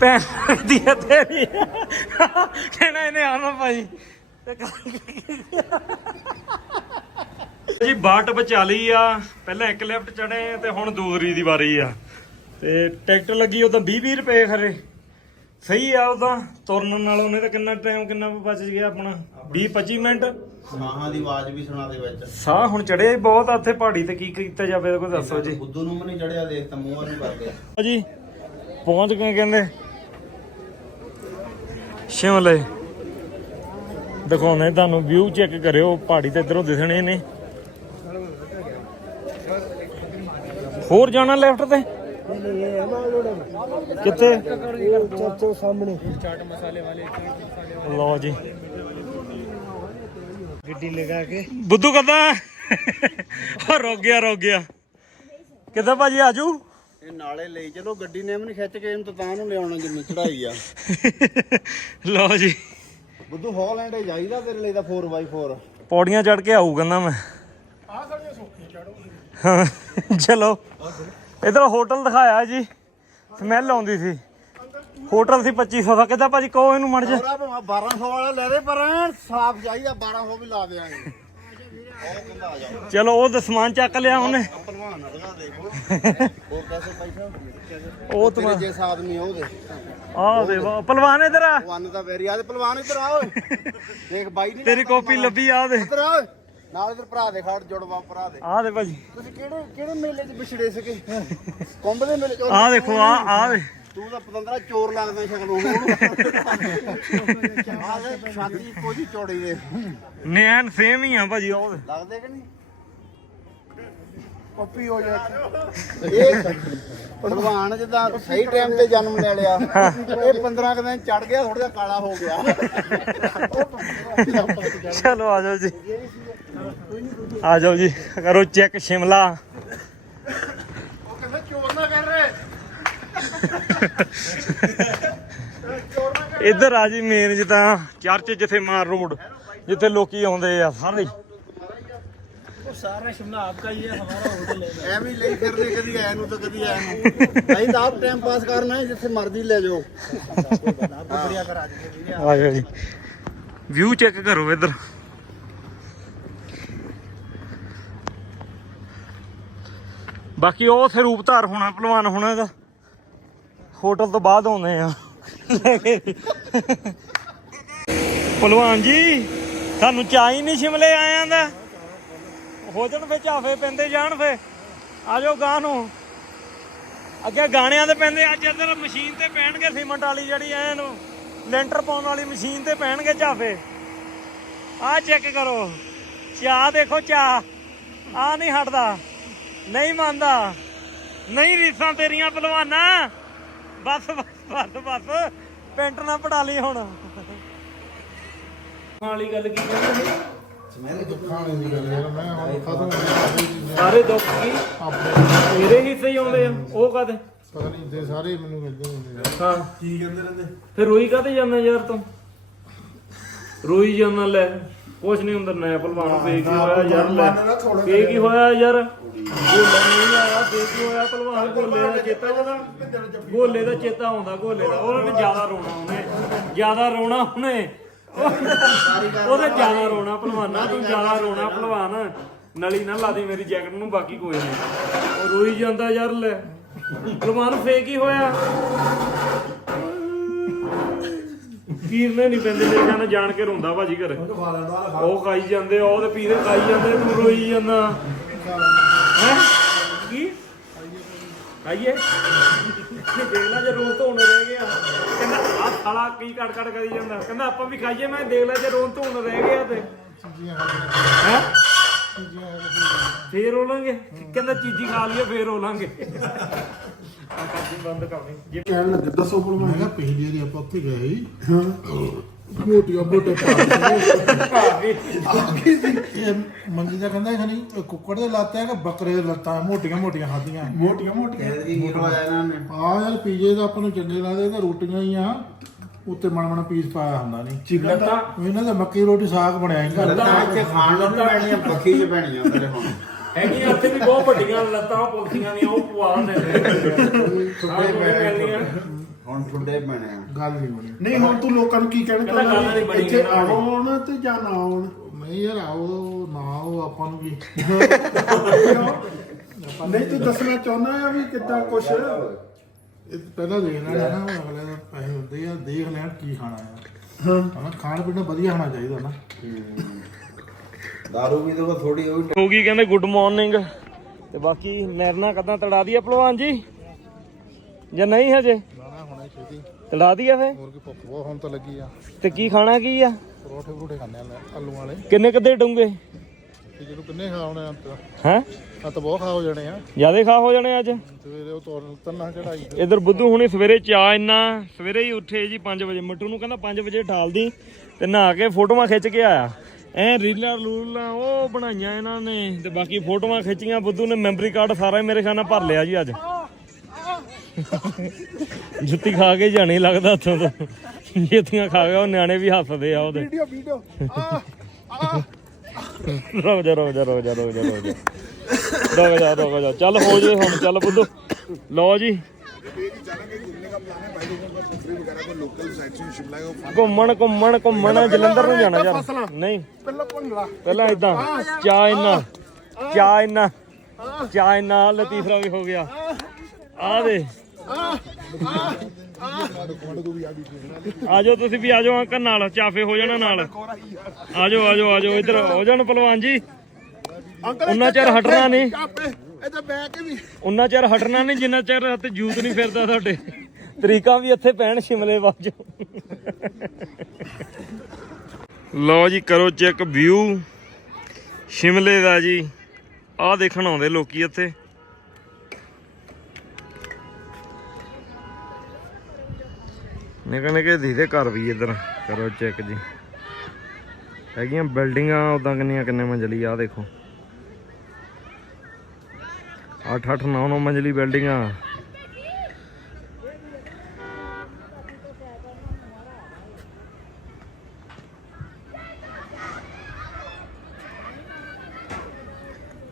ਭੈਣ ਦੀ ਹੈ ਤੇਰੀ। ਕਹਿਣਾ ਇਹਨੇ ਆਣਾ ਭਾਈ। ਜੀ ਬਾਟ ਬਚਾ ਲਈ ਆ। ਪਹਿਲਾਂ ਇੱਕ ਲੈਫਟ ਚੜੇ ਤੇ ਹੁਣ ਦੂਸਰੀ ਦੀ ਵਾਰੀ ਆ। ਤੇ ਟਿਕਟ ਲੱਗੀ ਉਦੋਂ 20 20 ਰੁਪਏ ਖਰੇ। ਸਹੀ ਆ ਉਦਾਂ ਤੁਰਨ ਨਾਲ ਉਹਨੇ ਤਾਂ ਕਿੰਨਾ ਟਾਈਮ ਕਿੰਨਾ ਬਚ ਗਿਆ ਆਪਣਾ? 20 25 ਮਿੰਟ। ਸਾਹਾਂ ਦੀ ਆਵਾਜ਼ ਵੀ ਸੁਣਾ ਦੇ ਵਿੱਚ। ਸਾਹ ਹੁਣ ਚੜਿਆ ਹੀ ਬਹੁਤ ਆ ਉੱਥੇ ਪਹਾੜੀ ਤੇ ਕੀ ਕੀਤਾ ਜਾਵੇ ਕੋਈ ਦੱਸੋ ਜੀ। ਬੁੱਧੂ ਨੂੰ ਵੀ ਨਹੀਂ ਚੜਿਆ ਦੇਖ ਤਾਂ ਮੂੰਹ ਨੂੰ ਕਰ ਗਿਆ। ਜੀ ਪਹੁੰਚ ਗਏ ਕਹਿੰਦੇ। ਸ਼ਿਮਲੇ। ਦਿਖਾਉਣੇ ਤੁਹਾਨੂੰ ਵਿਊ ਚੈੱਕ ਕਰਿਓ ਪਹਾੜੀ ਤੇ ਇਧਰੋਂ ਦਿਸਣੇ ਨੇ। ਹੋਰ ਜਾਣਾ ਲੈਫਟ ਤੇ? ਕਿੱਥੇ? ਚਾਚੋ ਸਾਹਮਣੇ ਲਓ ਜੀ। ਗੱਡੀ ਲਗਾ ਕੇ। ਬੁੱਧੂ ਕਦਾ ਉਹ ਰੁਕ ਗਿਆ ਗਿਆ। ਕਿੱਦਾਂ ਭਾਜੀ ਆਜੂ? ਇਹ ਨਾਲੇ ਲਈ। ਚਲੋ ਗੱਡੀ ਨੇ ਵੀ ਨਹੀਂ ਖਿੱਚ ਕੇ ਇਹਨੂੰ ਤਾਂ ਤਾਂ ਨੂੰ ਲਿਆਉਣਾ ਜਿੰਨੀ ਚੜਾਈ ਆ। ਲਓ ਜੀ। ਬੁੱਧੂ ਹਾਲੈਂਡ ਜਾਈਦਾ ਤੇਰੇ ਲਈ ਤਾਂ 4x4 ਪੌੜੀਆਂ ਚੜ ਕੇ ਆਊ ਕਹਿੰਦਾ ਮੈਂ। ਆਹ ਸਾਰੀਆਂ ਸੌਖੀਆਂ ਚੜੋ ਹਾਂ, ਚਲੋ। ਇਧਰ ਹੋਟਲ ਦਿਖਾਇਆ ਜੀ। ਸਮੈਲ ਆਉਂਦੀ ਸੀ। ਹੋਟਲ ਸੀ 2500 ਦਾ। ਕਿੱਦਾਂ ਭਾਜੀ ਕਹੋ ਇਹਨੂੰ ਮੜ ਜਾ ਹੋਰਾ ਭਾਵੇਂ 1200 ਵਾਲਾ ਲੈ ਦੇ ਪਰ ਸਾਫ਼ ਚਾਹੀਦਾ 1200 ਵੀ ਲਾ ਦੇਾਂਗੇ ਚਲੋ ਉਹ ਤਾਂ ਸਮਾਨ ਚੱਕ ਲਿਆ ਉਹਨੇ। ਪਹਿਲਵਾਨ ਨਾ ਦਿਖਾ। ਦੇ ਹੋਰ ਪੈਸੇ ਪੈਸਾ ਉਹ ਤੇਰੇ ਤੁਮ ਜਿਸ ਆਦਮੀ ਆ ਉਹਦੇ। ਆ ਦੇ ਵਾ ਪਹਿਲਵਾਨ ਇਧਰ ਆ। ਵਨ ਦਾ ਵੈਰੀ ਆ। ਤੇ ਪਹਿਲਵਾਨ ਇੱਧਰ ਆ ਓਏ। ਦੇਖ ਬਾਈ ਨਹੀਂ ਤੇਰੀ ਕਾਪੀ ਲੱਭੀ ਆ ਦੇ ਇੱਧਰ ਆ ਓਏ। ਨਾਲ ਇੱਧਰ ਭਰਾ ਦੇ ਖੜ ਜੁੜਵਾ ਭਰਾ ਦੇ। ਆ ਦੇ ਭਾਜੀ। ਤੁਸੀਂ ਕਿਹੜੇ ਕਿਹੜੇ ਮੇਲੇ 'ਚ ਵਿਛੜੇ ਸੀਗੇ? ਕੁੰਭ ਦੇ ਮੇਲੇ 'ਚ। ਆ ਦੇਖੋ ਆ ਆ ਦੇ ਤੂੰ ਤਾਂ ਪਤੰਦਰਾ ਚੋਰ ਲੱਗਦਾ ਸ਼ਕਲੋਂ ਆ ਦੇ ਛਾਤੀ ਕੋਈ ਚੌੜੀ ਦੇ ਨੈਣ ਸੇਮ ਹੀ ਆ ਭਾਜੀ ਉਹ। ਲੱਗਦੇ ਕਿ ਨਹੀਂ? ਕਾਪੀ ਹੋ ਜਾ ਇਹ ਭਗਵਾਨ ਜਿੱਦਾਂ ਸਹੀ ਟਾਈਮ ਤੇ ਜਨਮ ਲੈ ਲਿਆ ਇਹ 15 ਕੁ ਦਿਨ ਚੜ ਗਿਆ ਥੋੜਾ ਜਿਹਾ ਕਾਲਾ ਹੋ ਗਿਆ। ਚਲੋ ਆ ਜਾਓ ਜੀ। ਆ ਜਾਓ ਜੀ ਕਰੋ ਚੈੱਕ ਸ਼ਿਮਲਾ ਉਹ ਕਹਿੰਦਾ ਚੋਰ ਨਾ ਕਰ ਰਹੇ ਇੱਧਰ ਆ ਜੀ ਮੇਨ ਜਿੱਦਾਂ ਚਰਚ ਜਿੱਥੇ ਮਾਰ ਰੋਡ ਜਿੱਥੇ ਲੋਕੀ ਆਉਂਦੇ ਆ ਸਾਰੇ। ਐਵੇਂ ਹੀ ਲਈ ਫਿਰਦੇ ਕਦੀ ਐ ਨੂੰ ਤਾਂ ਕਦੀ ਐ ਨੂੰ। ਅਸੀਂ ਤਾਂ ਆਪ ਟਾਈਮ ਪਾਸ ਕਰਨਾ ਹੈ, ਜਿੱਥੇ ਮਰਜ਼ੀ ਲੈ ਜਾਓ। ਆ ਜਾਓ ਜੀ। ਵਿਊ ਚੈੱਕ ਕਰੋ ਇੱਧਰ। ਬਾਕੀ ਉਹ ਉੱਥੇ ਰੂਪ ਧਾਰ ਹੋਣਾ ਭਲਵਾਨ ਹੋਣਾ ਇਹਦਾ। ਹੋਟਲ ਤੋਂ ਬਾਅਦ ਆਉਂਦੇ ਆ। ਭਲਵਾਨ ਜੀ, ਤੁਹਾਨੂੰ ਚਾਹ ਨਹੀਂ ਸ਼ਿਮਲੇ ਆਇਆਂ ਦਾ। ਹੋ ਜਾਣ ਫੇ ਝਾਫੇ ਪੈਂਦੇ ਜਾਣ ਫੇ ਆ ਜਾਓ ਗਾਂ ਨੂੰ। ਅੱਗੇ ਗਾਣਿਆਂ ਦੇ ਪੈਂਦੇ, ਅੱਜ ਇੱਧਰ ਮਸ਼ੀਨ ਤੇ ਪੈਣਗੇ ਸੀਮੈਂਟ ਵਾਲੀ ਜਿਹੜੀ ਐ ਨੂੰ ਲੈਂਟਰ ਪਾਉਣ ਵਾਲੀ ਮਸ਼ੀਨ ਤੇ ਪੈਣਗੇ ਝਾਫੇ। ਆਹ ਚੈੱਕ ਕਰੋ। ਚਾਹ ਦੇਖੋ, ਚਾਹ। ਆ ਨਹੀਂ ਹਟਦਾ। ਨਹੀਂ ਮੰਨਦਾ। ਨਹੀਂ ਰੀਸਾਂ ਤੇਰੀਆਂ ਪਹਿਲਵਾਨਾਂ ਬਸ ਬਸ ਬਸ ਬਸ। ਪੈਂਟ ਨਾ ਪੜਾ ਲਈ ਹੁਣ। ਵਾਲੀ ਗੱਲ ਕੀ ਕਹਿੰਦੇ ਖਾਣੇ ਦੀ ਗੱਲ ਯਾਰ ਮੈਂ ਹੁਣ ਖਤਮ ਸਾਰੇ ਦੁੱਖ ਕੀ? ਆਪਣੇ ਮੇਰੇ ਹਿੱਸੇ ਹੀ ਆਉਂਦੇ ਆ ਉਹ ਕਦੇ? ਪਤਾ ਨਹੀਂ ਤੇ ਸਾਰੇ ਮੈਨੂੰ ਮਿਲਦੇ ਹੁੰਦੇ ਆ। ਹਾਂ ਕੀ ਕਹਿੰਦੇ ਰਹਿੰਦੇ? ਫਿਰ ਰੋਈ ਕਾਤੇ ਜਾਂਦਾ ਯਾਰ ਤੂੰ? ਰੋਈ ਜਾਂਦਾ ਲੈ। ਕੁਛ ਨਹੀਂ ਹੁੰਦਾ ਨਾ ਭਲਵਾਨ ਫੇਕ ਹੀ ਹੋਇਆ ਯਾਰ ਲੈ। ਫੇਕ ਹੀ ਹੋਇਆ ਯਾਰ? ਗੋਲਾ ਨਹੀਂ ਆਇਆ ਫੇਕ ਹੀ ਹੋਇਆ ਭਲਵਾਨ? ਗੋਲੇ ਦਾ ਚੇਤਾ ਉਹਦਾ ਗੋਲੇ ਦਾ ਚੇਤਾ ਆਉਂਦਾ ਗੋਲੇ ਦਾ। ਉਹਨੇ ਜ਼ਿਆਦਾ ਰੋਣਾ ਉਹਨੇ। ਜ਼ਿਆਦਾ ਰੋਣਾ ਉਹਨੇ। ਉਹਨੇ ਜ਼ਿਆਦਾ ਰੋਣਾ ਭਲਵਾਨਾ ਤੂੰ ਜ਼ਿਆਦਾ ਰੋਣਾ ਭਲਵਾਨ। ਨਲੀ ਨਾ ਲਾ ਦੇ ਮੇਰੀ ਜੈਕਟ ਨੂੰ ਬਾਕੀ ਕੋਈ ਨਹੀਂ। ਉਹ ਰੋਈ ਜਾਂਦਾ ਯਾਰ ਲੈ। ਭਲਵਾਨ ਫੇਕ ਹੀ ਹੋਇਆ? ਪੀਰ ਨੇ ਨਹੀਂ ਪੈਂਦੇ ਮੇਰੇ ਨਾਲ ਜਾਣ ਕੇ ਰੋਂਦਾ ਭਾਜੀ ਘਰ। ਉਹ ਖਾਈ ਜਾਂਦੇ ਆ, ਉਹ ਤੇ ਪੀਰੇ ਖਾਈ ਜਾਂਦੇ ਤੂੰ ਰੋਈ ਜਾਂਦਾ ਹੈ? ਕੀ? ਆਈਏ ਦੇਖ ਲੈ ਜੇ ਰੋਣ ਧੋਣ ਰਹਿ ਗਿਆ। ਕਹਿੰਦਾ ਆ ਸਾਲਾ ਕੀ ਕੜ ਕੜ ਕਰੀ ਜਾਂਦਾ। ਕਹਿੰਦਾ ਆਪਾਂ ਵੀ ਖਾਈਏ ਮੈਂ ਦੇਖ ਲੈ ਜੇ ਰੋਣ ਧੋਣ ਰਹਿ ਗਿਆ ਤੇ। ਚੀਜ਼ੀਆਂ ਖਾਣੀਆਂ ਹੈ? ਚੀਜ਼ੀਆਂ ਫੇਰ ਰੋਲਾਂਗੇ। ਕਹਿੰਦਾ ਚੀਜ਼ੀ ਖਾ ਲਈਏ ਫੇਰ ਰੋਲਾਂਗੇ। ਆ ਕਾਜੀ ਬੰਦ ਕਰਨੀ ਜੇ ਕਹਿਣ ਲੱਗੇ ਦੱਸੋ ਕੋਲ ਮੈਂ ਕਿਹਾ ਪਿਛਲੀ ਵਾਰੀ ਆਪਾਂ ਉੱਥੇ ਗਏ ਸੀ। ਹਾਂ। ਮੋਟੀਆਂ ਮੋਟੇ ਪਾ ਇਹ ਮੰਗੀ ਦਾ ਕਹਿੰਦਾ ਖਣੀ ਕੁੱਕੜ ਦੇ ਲੱਤ ਹੈ ਕਿ ਬੱਕਰੇ ਦੇ ਲੱਤਾਂ ਮੋਟੀਆਂ ਮੋਟੀਆਂ ਖਾਦੀਆਂ ਮੋਟੀਆਂ ਮੋਟੀਆਂ। ਕੀ ਇਹਨਾਂ ਨੇ। ਆ ਯਾਰ ਪੀਜੇ ਦਾ ਆਪਾਂ ਨੂੰ ਚੰਗੇ ਲੱਗਦੇ ਤਾਂ ਰੋਟੀਆਂ ਹੀ ਆ। ਉੱਤੇ ਮਣ ਮਣ ਪੀਸ ਪਾਇਆ ਹੁੰਦਾ ਨਹੀਂ। ਲੱਤਾਂ ਇਹਨਾਂ ਦਾ ਮੱਕੀ ਰੋਟੀ ਸਾਗ ਬਣਿਆ ਹੀ ਘਰ। ਲੱਤਾਂ ਇੱਥੇ ਖਾਣ ਨੂੰ ਨਹੀਂ ਪੈਣੀਆਂ ਬੱਖੀ 'ਚ ਪੈਣੀਆਂ ਤੇਰੇ ਹੁਣ। ਹੈਗੀਆਂ ਉੱਥੇ ਵੀ ਬਹੁਤ ਵੱਡੀਆਂ ਲੱਤਾਂ ਪੁਲਸੀਆਂ ਦੀਆਂ ਉਹ ਪਵਾ ਨੇ। ਛੁੱਡੇ ਪੈਣੇ ਹੁਣ ਛੁੱਡੇ ਪੈਣੇ ਆ। ਗੱਲ ਨਹੀਂ ਬਣੀ ਨਹੀਂ ਹੁਣ ਤੂੰ ਲੋਕਾਂ ਨੂੰ ਕੀ ਕਹਿਣਾ ਕਹਿੰਦਾ ਗੱਲ ਚਾਹੁੰਦਾ ਨਹੀਂ ਬਣੀ ਇੱਥੇ ਇਹਨਾਂ ਦੀ। ਆਉਣ ਤੇ ਜਾਂ ਨਾ ਆਉਣ? ਨਹੀਂ ਯਾਰ ਆਓ ਨਾ ਆਓ ਆਪਾਂ ਨੂੰ ਕੀ ਨਹੀਂ ਤੂੰ ਦੱਸਣਾ ਚਾਹੁੰਦਾ ਆ ਵੀ ਕਿੱਦਾਂ ਕੁਛ? ਇਹ ਪਹਿਲਾਂ ਦੇਖ ਲੈਣਾ ਨਾ ਅਗਲੇ ਦੇ ਪੈਸੇ ਹੁੰਦੇ ਆ ਦੇਖ ਲੈਣ ਕੀ ਖਾਣਾ ਆ। ਹਾਂ। ਖਾਣ ਪੀਣ ਵਧੀਆ ਹੋਣਾ ਚਾਹੀਦਾ ਨਾ। ਦਾਰੂ ਵੀ ਤਾਂ ਥੋੜੀ ਉਹ ਵੀ ਹੋ ਗਈ ਕਹਿੰਦੇ ਗੁੱਡ ਮਾਰਨਿੰਗ ਤੇ ਬਾਕੀ ਨਰਨਾ ਕਦਾਂ ਤੜਾ ਦਈਏ ਭਲਵਾਨ ਜੀ? ਜਾਂ ਨਹੀਂ ਹਜੇ? ਨਾ ਹੁਣੇ ਛੇਤੀ। ਤੜਾ ਦਈਏ ਫੇ ਹੋਰ ਕੀ ਭੁੱਖ ਬਹੁਤ ਹੁਣ ਤਾਂ ਲੱਗੀ ਆ। ਤੇ ਕੀ ਖਾਣਾ ਕੀ ਆ? ਪਰੋਠੇ ਪਰੋਠੇ ਖਾਣੇ ਆ ਲੈ, ਆਲੂ ਵਾਲੇ। ਕਿੰਨੇ ਕਦੇ ਡੂੰਗੇ ਤੇ ਜਦੋਂ ਕਿੰਨੇ ਖਾਉਣੇ ਆ ਤਾਂ ਹੈ? ਆ ਤਾਂ ਬਹੁਤ ਖਾ ਹੋ ਜਾਣੇ ਆ। ਜਿਆਦੇ ਖਾ ਹੋ ਜਾਣੇ ਅੱਜ? ਸਵੇਰੇ ਉਹ ਤੋਰ ਤੰਨਾ ਚੜਾਈ ਇਧਰ ਬੁੱਧੂ ਹੁਣੇ ਸਵੇਰੇ ਚਾਹ ਇੰਨਾ ਸਵੇਰੇ ਹੀ ਉੱਠੇ ਜੀ 5 ਵਜੇ। ਮੱਟੂ ਨੂੰ ਕਹਿੰਦਾ 5 ਵਜੇ ਠਾਲਦੀ ਤੇ ਨਹਾ ਕੇ ਫੋਟੋਆਂ ਖਿੱਚ ਕੇ ਆਇਆ। ਐ ਰੀਲਾਂ ਰੂਲਾਂ ਉਹ ਬਣਾਈਆਂ ਇਹਨਾਂ ਨੇ ਤੇ ਬਾਕੀ ਫੋਟੋਆਂ ਖਿੱਚੀਆਂ ਬੁੱਧੂ ਨੇ ਮੈਮਰੀ ਕਾਰਡ ਸਾਰਾ ਹੀ ਮੇਰੇ ਨਾਲ ਭਰ ਲਿਆ ਜੀ ਅੱਜ। ਜੁੱਤੀ ਖਾ ਕੇ ਜਾਣੀ ਲੱਗਦਾ ਹੱਥੋਂ ਤੋਂ। ਜੁੱਤੀਆਂ ਖਾ ਗਿਆ ਉਹ ਨਿਆਣੇ ਵੀ ਹੱਸਦੇ ਆ ਉਹਦੇ। Video video. ਆ ਆ। ਰੁਕ ਜਾ ਰੁਕ ਜਾ ਰੁਕ ਜਾ ਰੁਕ ਜਾ ਰੁਕ ਜਾ। ਰੁਕ ਜਾ ਰੁਕ ਜਾ। ਚੱਲ ਹੋ ਜੇ ਹੁਣ ਚੱਲ ਬੁੱਧੂ। ਲਓ ਜੀ। ਘੁੰਮਣ ਘੁੰਮਣ ਘੁੰਮਣ ਜਲੰਧਰ ਨੂੰ ਜਾਣਾ ਯਾਰ। ਨਹੀਂ। ਪਹਿਲਾਂ ਭੰਗੜਾ ਪਹਿਲਾਂ ਇਦਾਂ। ਚਾਹ ਇੰਨਾ। ਚਾ ਇੰਨਾ। ਚਾਹ ਇੰਨਾ ਲਤੀਫਰਾ ਵੀ ਹੋ ਗਿਆ। ਆ ਦੇ। ਆਜੋ ਤੁਸੀਂ ਵੀ ਆਜੋ ਅੰਕਲ ਨਾਲ। ਚਾਫੇ ਹੋ ਜਾਣਾ ਨਾਲ। ਆਜੋ ਆਜੋ ਆਜੋ। ਇੱਧਰ ਹੋ ਜਾਣ ਪਹਿਲਵਾਨ ਜੀ। ਉਹਨਾਂ ਚਿਰ ਹਟਣਾ ਨਹੀਂ। ਆਪੇ ਇੱਥੇ ਬਹਿ ਕੇ ਵੀ ਉਹਨਾਂ ਚਿਰ ਹਟਣਾ ਨਹੀਂ, ਜਿੰਨਾ ਚਿਰ ਹੱਥ ਜੂਤ ਨਹੀਂ ਫਿਰਦਾ ਤੁਹਾਡੇ। ਤਰੀਕਾ ਵੀ ਇੱਥੇ ਪੈਣ, ਸ਼ਿਮਲੇ ਵਾਜੋ। ਲਓ ਜੀ, ਕਰੋ ਚੈੱਕ ਵਿਊ ਸ਼ਿਮਲੇ ਦਾ ਜੀ, ਆਹ ਦੇਖਣ ਆਉਂਦੇ ਲੋਕੀ ਇੱਥੇ। ਨਿੱਕੇ ਨਿੱਕੇ ਦੀਦੇ ਘਰ ਵੀ ਇੱਧਰ, ਕਰੋ ਚੈੱਕ ਜੀ। ਹੈਗੀਆਂ ਬਿਲਡਿੰਗਾਂ ਉਦਾਂ ਕਿੰਨੀਆਂ, ਕਿੰਨੇ ਮੰਜ਼ਲੀ ਆ ਦੇਖੋ। 8 8 9 9 ਮੰਜ਼ਲੀ ਬਿਲਡਿੰਗਾਂ।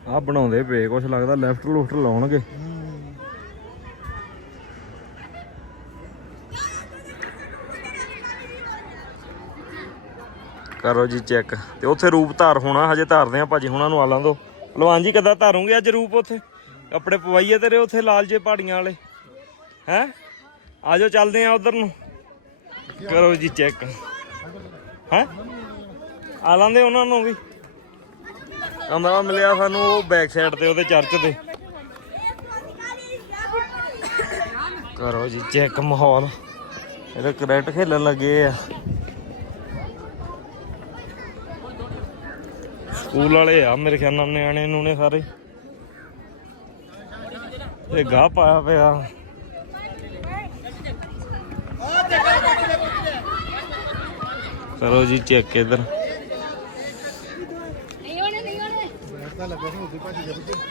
ਆ ਬਣਾਉਂਦੇ ਪਏ, ਕੁਛ ਲੱਗਦਾ ਲੈਫਟ ਲੁਫਟ ਲਾਉਣਗੇ। ਕਰੋ ਜੀ ਚੈੱਕ, ਤੇ ਉੱਥੇ ਰੂਪ ਧਾਰ ਹੋਣਾ, ਹਜੇ ਧਾਰਦੇ ਆ ਭਾਜੀ, ਹੁਣਾਂ ਨੂੰ ਆ ਲਾਂ ਦੋ ਭਲਵਾਨ ਜੀ, ਕਿੱਦਾਂ ਧਾਰੂਗੇ ਅੱਜ ਰੂਪ ਉੱਥੇ? ਕੱਪੜੇ ਪਵਾਈਏ ਤੇਰੇ ਉੱਥੇ ਲਾਲ ਜੇ ਪਹਾੜੀਆਂ ਵਾਲੇ। ਹੈ? ਆਜੋ ਚੱਲਦੇ ਆ ਉਧਰ ਨੂੰ। ਕਰੋ ਜੀ ਚੈੱਕ ਹੈ? ਆ ਲਾਂਦੇ ਉਹਨਾਂ ਨੂੰ ਵੀ। ਕਹਿੰਦਾ ਮਿਲਿਆ ਸਾਨੂੰ ਉਹ ਬੈਕ ਸਾਈਡ ਤੇ, ਉਹਦੇ ਚਰਚ ਦੇ। ਕਰੋ ਜੀ ਚੈੱਕ ਮਾਹੌਲ। ਇਹਦੇ ਕ੍ਰਿਕਟ ਖੇਲਣ ਲੱਗੇ ਆ। ਸਕੂਲ ਵਾਲੇ ਆ ਮੇਰੇ ਖਿਆਲ ਨਾਲ, ਨਿਆਣੇ ਨੂੰ ਨੇ ਸਾਰੇ। ਇਹ ਗਾਹ ਪਾਇਆ ਪਿਆ। ਕਰੋ ਜੀ, ਚੈੱਕ ਇਧਰ।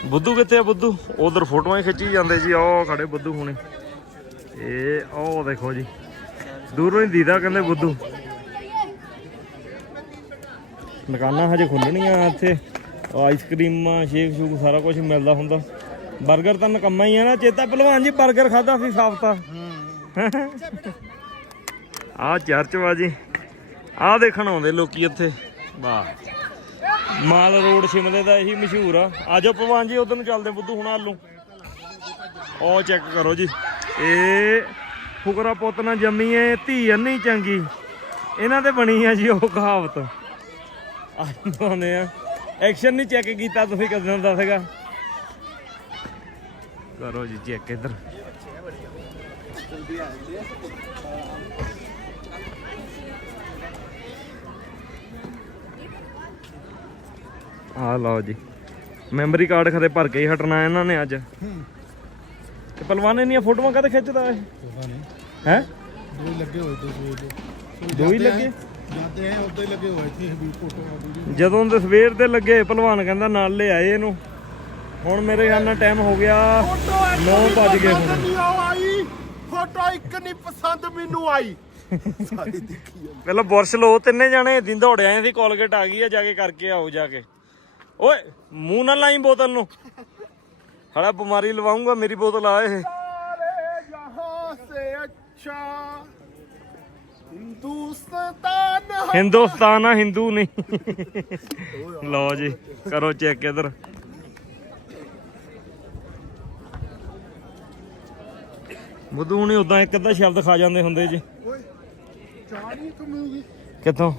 ਬੁੱਧੂ ਕਿੱਥੇ ਆ, ਬੁੱਧੂ? ਉਧਰ ਫੋਟੋਆਂ ਹੀ ਖਿੱਚੀ ਜਾਂਦੇ ਜੀ। ਉਹ ਖੜੇ ਬੁੱਧੂ ਹੁਣੇ। ਇਹ ਉਹ ਦੇਖੋ ਜੀ। ਦੂਰੋਂ ਹੀ ਦੀਦਾ ਕਹਿੰਦੇ ਬੁੱਧੂ। ਦੁਕਾਨਾਂ ਹਜੇ ਖੁੱਲਣੀਆਂ ਇੱਥੇ। ਆਈਸਕ੍ਰੀਮਾਂ ਸ਼ੇਕ ਸ਼ੂਕ ਸਾਰਾ ਕੁਝ ਮਿਲਦਾ ਹੁੰਦਾ। 버ਗਰ ਤਾਂ ਨਕੰਮਾ ਹੀ ਆ ਨਾ, ਚੇਤਾ ਪਹਿਲਵਾਨ ਜੀ 버ਗਰ ਖਾਦਾ ਸੀ ਸਾਫਤਾ ਆ ਚਰਚ ਵਾ ਆ ਦੇਖਣ ਆਉਂਦੇ ਲੋਕੀ ਇੱਥੇ। ਵਾਹ। ਮਾਲ ਰੋਡ ਸ਼ਿਮਲੇ ਦਾ ਇਹੀ ਮਸ਼ਹੂਰ ਆ। ਆਜੋ ਭਗਵਾਨ ਜੀ, ਉਧਰ ਨੂੰ ਚੱਲਦੇ ਬੁੱਧੂ ਹੁਣ ਆਲੂ। ਉਹ ਚੈੱਕ ਕਰੋ ਜੀ। ਇਹ ਫੁਕਰਾ ਪੁੱਤ ਨਾ ਜੰਮੀ ਧੀ ਅੰਨੀ ਚੰਗੀ। ਇਹਨਾਂ ਤੇ ਬਣੀ ਆ ਜੀ ਉਹ ਕਹਾਵਤ। ਆਉਂਦੇ ਆ। ਐਕਸ਼ਨ ਨਹੀਂ ਚੈੱਕ ਕੀਤਾ ਤੁਸੀਂ ਕਦੋਂ ਦਾ ਸੀਗਾ। ਕਰੋ ਜੀ ਚੈੱਕ ਇੱਧਰ। ਆ ਲਓ ਜੀ। ਮੈਮਰੀ ਕਾਰਡ ਖਰੇ ਭਰ ਕੇ ਹੀ ਹਟਣਾ ਇਹਨਾਂ ਨੇ ਅੱਜ। ਤੇ ਪਹਿਲਵਾਨ ਇੰਨੀਆਂ ਫੋਟੋਆਂ ਕਦੇ ਖਿੱਚਦਾ ਇਹ? ਹੈ? ਦੋ ਲੱਗੇ ਹੋਏ ਤੇ ਦੇ ਦੋ ਹੀ ਲੱਗੇ? ਜਾਂਦੇ ਆ ਉੱਤੇ ਲੱਗੇ ਹੋਏ ਸੀ ਜਦੋਂ ਦੇ ਸਵੇਰ ਦੇ ਲੱਗੇ ਪਹਿਲਵਾਨ ਕਹਿੰਦਾ ਨਾਲ ਲੈ ਆਏ ਇਹਨੂੰ। ਹੁਣ ਮੇਰੇ ਖਿਆਲ ਨਾਲ ਟਾਈਮ ਹੋ ਗਿਆ 9 ਵੱਜ ਗਏ ਹੁਣ ਨਹੀਂ ਆਈ ਫੋਟੋ ਇੱਕ ਨਹੀਂ ਪਸੰਦ ਮੈਨੂੰ ਆਈ ਪਹਿਲਾਂ ਬੁਰਸ਼ ਲੋ ਤਿੰਨੇ ਜਾਣੇ ਦਿਨ ਦੌੜ ਆਏ ਸੀ ਕੋਲਗੇਟ ਆ ਗਈ ਆ ਜਾ ਕੇ ਕਰਕੇ ਆਓ ਜਾ ਕੇ ਓਏ ਮੂੰਹ ਨਾ ਲਾਈ ਬੋਤਲ ਨੂੰ ਹੜਾ ਬਿਮਾਰੀ ਲਵਾਉਂਗਾ ਮੇਰੀ ਬੋਤਲ ਆ ਇਹ सारे यहाँ से अच्छा हिंदुस्तान ਹਿੰਦੁਸਤਾਨ ਆ ਹਿੰਦੂ ਨਹੀਂ ਲਓ ਜੀ ਕਰੋ ਚੈੱਕ ਇਧਰ ਬੁੱਧੂ ਹੁਣੇ ਉਦਾਂ ਇੱਕ ਅੱਧਾ ਸ਼ਬਦ ਖਾ ਜਾਂਦੇ ਹੁੰਦੇ ਜੀ। ਚਾਹ ਕਿੱਥੋਂ?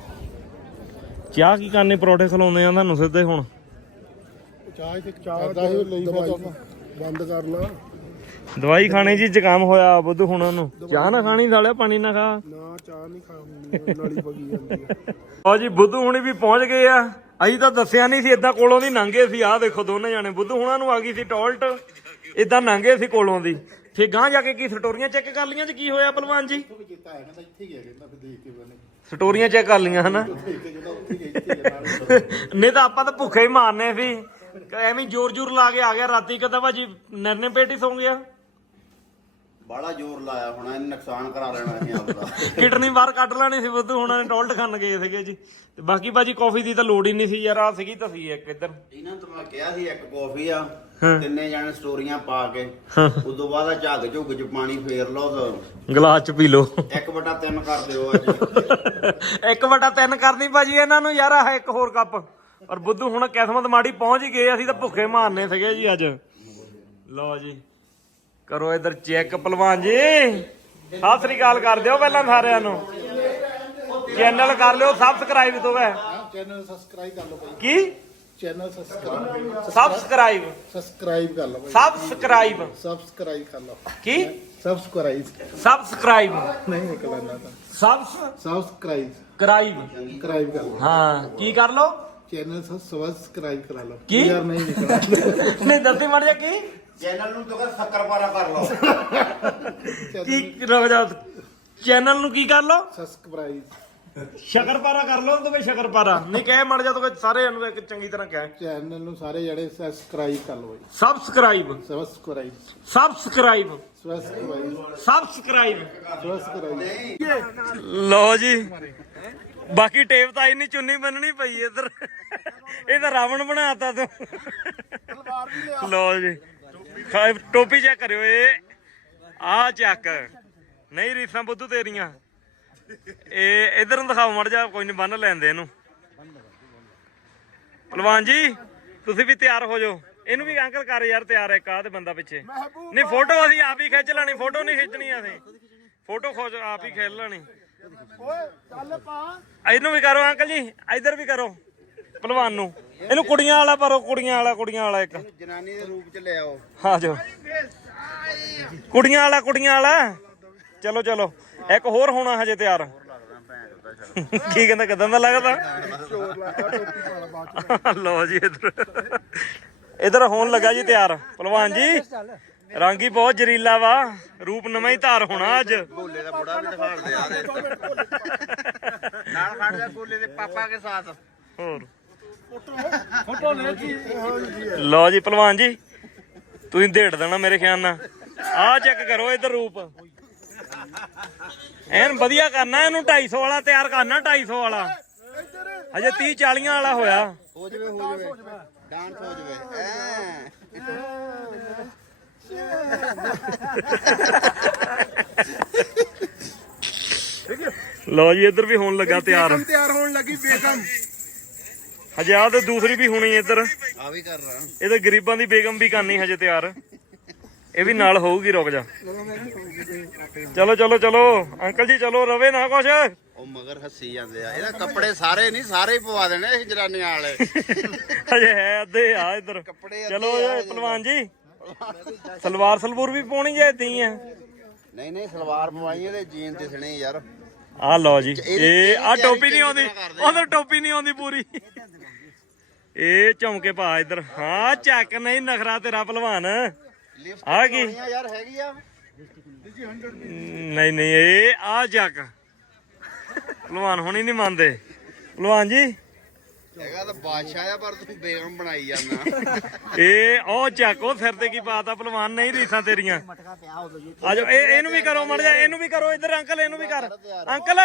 ਚਾਹ ਕੀ ਕਰਨੇ ਪਰੌਠੇ ਖਲਾਉਂਦੇ ਆ ਤੁਹਾਨੂੰ ਸਿੱਧੇ ਹੁਣ। ਦਵਾਈ ਖਾਣੀ ਜੀ ਜ਼ੁਕਾਮ ਹੋਇਆ ਬੁੱਧੂ ਹੁਣਾਂ ਨੂੰ ਚਾਹ ਨਾ ਖਾਣੀ ਨਾਲੇ ਪਾਣੀ ਨਾ ਖਾ। ਨਾ ਆ। ਜੀ ਬੁੱਧੂ ਹੁਣੀ ਵੀ ਪਹੁੰਚ ਗਏ ਆ। ਅਸੀਂ ਤਾਂ ਦੱਸਿਆ ਨਹੀਂ ਸੀ ਇਦਾਂ ਕੋਲੋਂ ਦੀ ਲੰਘੇ ਸੀ। ਆਹ ਦੇਖੋ ਦੋਨੇ ਜਾਣੇ। ਬੁੱਧੂ ਹੁਣਾਂ ਨੂੰ ਆ ਗਈ ਸੀ ਟੋਲਟ। ਇਦਾਂ ਲੰਘੇ ਸੀ ਕੋਲੋਂ ਦੀ। ਫੇ ਗਾਂ ਜਾ ਕੇ ਕੀ ਸਟੋਰੀਆਂ ਚੈੱਕ ਕਰ ਲੀਆਂ ਜੀ ਕੀ ਹੋਇਆ ਪਹਿਲਵਾਨ ਜੀ? ਸਟੋਰੀਆਂ ਚੈੱਕ ਕਰ ਲੀਆਂ ਹਨਾ? ਨਹੀਂ ਤਾਂ ਆਪਾਂ ਤਾਂ ਭੁੱਖੇ ਹੀ ਮਾਰਨੇ ਸੀ। ਐਵੇਂ ਜ਼ੋਰ ਜ਼ੋਰ ਲਾ ਕੇ ਆ ਗਿਆ ਰਾਤੀ ਕਦਾ ਭਾਜੀ ਨਰਨੇ ਪੇਟੀ ਸੌਂ ਗਿਆ। ਬਾਲਾ ਜ਼ੋਰ ਲਾਇਆ ਹੋਣਾ ਇਹਨੇ ਨੁਕਸਾਨ ਕਰਾ ਲੈਣਾ ਅਸੀਂ ਆਪਦਾ ਕਿਡਨੀ ਬਾਹਰ ਕੱਢ ਲੈਣੀ ਸੀ ਬੁੱਧੂ ਹੁਣਾਂ ਨੇ ਟੋਲਟ ਖਾਣ ਗਏ ਸੀਗੇ ਜੀ। ਤੇ ਬਾਕੀ ਭਾਜੀ ਕਾਫੀ ਦੀ ਤਾਂ ਲੋੜ ਹੀ ਨਹੀਂ ਸੀ ਯਾਰ ਆ ਸੀਗੀ ਤਾਂ ਸੀ ਇੱਕ ਇੱਧਰ। ਇਹਨਾਂ ਤਾਂ ਮੈਂ ਕਿਹਾ ਸੀ ਇੱਕ ਕਾਫੀ ਆ। ਤਿੰਨੇ ਜਾਣੇ ਸਟੋਰੀਆਂ ਪਾ ਕੇ ਉਦੋਂ ਬਾਅਦ ਆ ਝੱਗ ਝੁੱਗ ਚ ਪਾਣੀ ਫੇਰ ਲਓ ਗਲਾਸ ਚ ਪੀ ਲਓ। ਤਾਂ ਇੱਕ ਬਟਾ ਤਿੰਨ ਕਰ ਦਿਓ ਅੱਜ। ਇੱਕ ਵਟਾ ਤਿੰਨ ਕਰਨੀ ਭਾਜੀ ਇਹਨਾਂ ਨੂੰ ਯਾਰ ਆਹ ਇੱਕ ਹੋਰ ਕੱਪ। ਔਰ ਬੁੱਧੂ ਹੁਣ ਕਿਸਮਤ ਮਾੜੀ ਪਹੁੰਚ ਹੀ ਗਏ ਅਸੀਂ ਤਾਂ ਭੁੱਖੇ ਮਾਰਨੇ ਸੀਗੇ ਜੀ ਅੱਜ। ਲਓ ਜੀ ਕਰੋ ਇਧਰ ਚੈੱਕ ਪਹਿਲਵਾਨ ਜੀ। ਸਤਿ ਸ੍ਰੀ ਅਕਾਲ ਕਰ ਦਿਓ ਪਹਿਲਾਂ ਸਾਰਿਆਂ ਨੂੰ। ਚੈਨਲ ਕਰ ਲਿਓ ਸਬਸਕ੍ਰਾਈਬ ਤੋਂ ਹੈ ਚੈਨਲ ਸਬਸਕ੍ਰਾਈਬ ਕਰ ਲਓ ਭਾਈ। ਕੀ? ਚੈਨਲ ਸਬਸਕ੍ਰਾਈਬ ਸਬਸਕ੍ਰਾਈਬ ਸਬਸਕ੍ਰਾਈਬ ਕਰ ਲਓ ਭਾਈ ਸਬਸਕ੍ਰਾਈਬ ਸਬਸਕ੍ਰਾਈਬ ਕਰ ਲਓ ਕੀ? ਸਬਸਕ੍ਰਾਈਬ ਸਬਸਕ੍ਰਾਈਬ ਨਹੀਂ ਨਿਕਲਣਾ ਤਾਂ। ਸਬਸਕ੍ਰਾਈਬ ਸਬਸਕ੍ਰਾਈਬ ਕਰਾਈਬ ਕਰ ਲਓ ਹਾਂ ਕੀ ਕਰ ਲਓ? ਚੈਨਲ ਸਬਸਕ੍ਰਾਈਬ ਕਰਾ ਲਓ ਕੀ? ਯਾਰ ਨਹੀਂ ਨਿਕਲਣਾ ਨਹੀਂ ਦੱਸੀ ਮੜ ਜਾ ਕੀ? ਚੈਨਲ ਨੂੰ ਤਾਂ ਸ਼ੱਕਰ ਪਾਰਾ ਕਰ ਲਓ। ਕੀ ਰੁਕ ਜਾ ਚੈਨਲ ਨੂੰ ਕੀ ਕਰ ਲਓ? ਸਬਸਕ੍ਰਾਈਬ ਸ਼ਕਰਪਾਰਾ ਕਰ ਲਓ ਤੂੰ ਸ਼ਕਰਪਾਰਾ ਨਹੀਂ ਕਹੇ ਮੜ ਜਾ ਤੂੰ ਸਾਰੇ ਨੂੰ ਇੱਕ ਚੰਗੀ ਤਰ੍ਹਾਂ ਕਹਿ। ਚੈਨਲ ਨੂੰ ਸਾਰੇ ਜਿਹੜੇ ਸਬਸਕ੍ਰਾਈਬ ਕਰ ਲਓ ਭਾਈ subscribe subscribe subscribe subscribe subscribe subscribe ਲਓ ਜੀ। ਬਾਕੀ ਟੇਪ ਤਾਂ ਇੰਨੀ ਚੁੰਨੀ ਬੰਨਣੀ ਪਈ ਇੱਧਰ। ਇਹ ਤਾਂ ਰਾਵਣ ਬਣਾਤਾ ਤੂੰ। ਲਓ ਜੀ। ਟੋਪੀ ਚੈੱਕ ਕਰਿਓ ਇਹ। ਆ ਚੱਕ ਨਹੀਂ ਰੀਸਾਂ ਬੁੱਧੂ ਤੇਰੀਆਂ। ਇਹ ਇਧਰ ਨੂੰ ਦਿਖਾਓ ਮੜ ਜਾ ਕੋਈ ਨਹੀਂ ਬੰਨ ਲੈਂਦੇ ਇਹਨੂੰ। ਪਹਿਲਵਾਨ ਜੀ ਤੁਸੀਂ ਵੀ ਤਿਆਰ ਹੋ ਜਾਓ। ਇਹਨੂੰ ਵੀ ਅੰਕਲ ਕਰ ਯਾਰ ਤਿਆਰ ਇੱਕ ਆ ਤੇ ਬੰਦਾ ਪਿੱਛੇ। ਨਹੀਂ ਫੋਟੋ ਅਸੀਂ ਆਪ ਹੀ ਖਿੱਚ ਲੈਣੀ ਫੋਟੋ ਨਹੀਂ ਖਿੱਚਣੀ ਅਸੀਂ। ਫੋਟੋ ਖੋਜ ਆਪ ਹੀ ਖਿੱਚ ਲੈਣੀ। ਇਹਨੂੰ ਵੀ ਕਰੋ ਅੰਕਲ ਜੀ ਇਧਰ ਵੀ ਕਰੋ ਪਹਿਲਵਾਨ ਨੂੰ। ਇਹਨੂੰ ਕੁੜੀਆਂ ਵਾਲਾ ਪਰੋ ਕੁੜੀਆਂ ਵਾਲਾ ਕੁੜੀਆਂ ਵਾਲਾ ਇੱਕ। ਜਨਾਨੀ ਦੇ ਰੂਪ ਚ ਲੈ ਆਓ। ਆ ਜਾਓ। ਕੁੜੀਆਂ ਵਾਲਾ ਕੁੜੀਆਂ ਵਾਲਾ। ਚਲੋ ਚਲੋ। ਇੱਕ ਹੋਰ ਹੋਣਾ ਹਜੇ ਤਿਆਰ। ਕੀ ਕਹਿੰਦਾ ਕਿਦਾਂ ਦਾ ਲੱਗਦਾ? ਲਓ ਜੀ ਇਧਰ। ਇਧਰ ਹੋਣ ਲੱਗਾ ਜੀ ਤਿਆਰ। ਪਹਿਲਵਾਨ ਜੀ ਰੰਗ ਹੀ ਬਹੁਤ ਜ਼ਰੀਲਾ ਵਾ। ਰੂਪ ਨਵਾਂ ਹੀ ਧਾਰ ਹੋਣਾ ਅੱਜ। ਗੋਲੇ ਦਾ ਬੁੜਾ ਵੀ ਦਿਖਾੜ ਦੇ ਆ ਦੇ। ਨਾਲ ਖੜ ਜਾ ਗੋਲੇ ਦੇ ਪਾਪਾ ਕੇ ਸਾਥ। ਹੋਰ। ਲਓ ਜੀ ਪਹਿਲਵਾਨ ਜੀ ਤੁਸੀਂ ਢੇੜ ਦੇਣਾ ਮੇਰੇ ਖਿਆਲ ਨਾਲ। ਆਹ ਚੈੱਕ ਕਰੋ ਇਧਰ ਰੂਪ। ਐਨ ਵਧੀਆ ਕਰਨਾ ਇਹਨੂੰ 250 ਵਾਲਾ ਤਿਆਰ ਕਰਨਾ 250 ਵਾਲਾ। ਅਜੇ 30 40 ਵਾਲਾ ਹੋਇਆ। ਹੋ ਜਵੇ ਹੋ ਜਵੇ। ਡਾਂਸ ਹੋ ਜਵੇ। ਐ। ਲਓ ਜੀ ਇੱਧਰ ਵੀ ਹੋਣ ਲੱਗਾ ਤਿਆਰ। ਤਿਆਰ ਹੋਣ ਲੱਗੀ ਬੇਗਮ। ਹਜੇ ਆਹ ਤੇ ਦੂਸਰੀ ਵੀ ਹੋਣੀ ਇੱਧਰ। ਆ ਵੀ ਕਰ ਰਹਾ। ਇਹਦੇ ਗਰੀਬਾਂ ਦੀ ਬੇਗਮ ਵੀ ਕਰਨੀ ਹਜੇ ਤਿਆਰ। ਇਹ ਵੀ ਨਾਲ ਹੋਊਗੀ ਰੁਕ ਜਾ। ਚਲੋ ਚਲੋ ਚਲੋ। ਅੰਕਲ ਜੀ ਚਲੋ ਰਵੇ ਨਾ ਕੁਛ। ਉਹ ਮਗਰ ਹੱਸੀ ਜਾਂਦੇ ਆ। ਇਹਦਾ ਕੱਪੜੇ ਸਾਰੇ ਨਹੀਂ ਸਾਰੇ ਹੀ ਪਵਾ ਦੇਣੇ ਇਹ ਜਨਾਨੀਆਂ ਵਾਲੇ। ਹਜੇ ਹੈ ਅੱਧੇ ਆ ਇੱਧਰ। ਚਲੋ ਪਹਿਲਵਾਨ ਜੀ। ਸਲਵਾਰ ਸਲਵੂਰ ਵੀ ਪਾਉਣੀ ਜੇ ਏਦਾਂ ਹੀ ਆ। ਨਹੀਂ ਨਹੀਂ ਸਲਵਾਰ ਪਵਾਈ ਇਹਦੇ ਜੀਨ ਦਿਸਣੇ ਯਾਰ। ਆ ਲਓ ਜੀ ਇਹ ਆ ਟੋਪੀ ਨਹੀਂ ਆਉਂਦੀ। ਉਹਦੇ ਟੋਪੀ ਨਹੀਂ ਆਉਂਦੀ ਪੂਰੀ। ਇਹ ਝੌਂਕੇ ਪਾ ਇੱਧਰ। ਹਾਂ ਚੱਕ ਨਹੀਂ ਨਖਰਾ ਤੇਰਾ ਪਹਿਲਵਾਨ। ਆ ਆ ਯਾਰ ਹੈਗੀ ਆ। ਨਹੀਂ ਨਹੀਂ ਇਹ ਆ ਚੱਕ ਪਹਿਲਵਾਨ ਹੁਣ ਨਹੀਂ ਮੰਨਦੇ। ਪਹਿਲਵਾਨ ਜੀ? ਹੈਗਾ ਤਾਂ ਬਾਦਸ਼ਾਹ ਆ ਪਰ ਤੂੰ ਬੇਗਮ ਬਣਾਈ ਜਾਂਦਾ। ਇਹ ਉਹ ਚੱਕ ਉਹ ਸਿਰ ਤੇ ਕੀ ਪਾਤਾ ਪਹਿਲਵਾਨ ਨਹੀਂ ਰੀਸਾਂ ਤੇਰੀਆਂ। ਆ ਜਾਓ ਇਹ ਇਹਨੂੰ ਵੀ ਕਰੋ ਮੜ ਜਾ ਇਹਨੂੰ ਵੀ ਕਰੋ ਇੱਧਰ ਅੰਕਲ ਇਹਨੂੰ ਵੀ ਕਰ। ਅੰਕਲ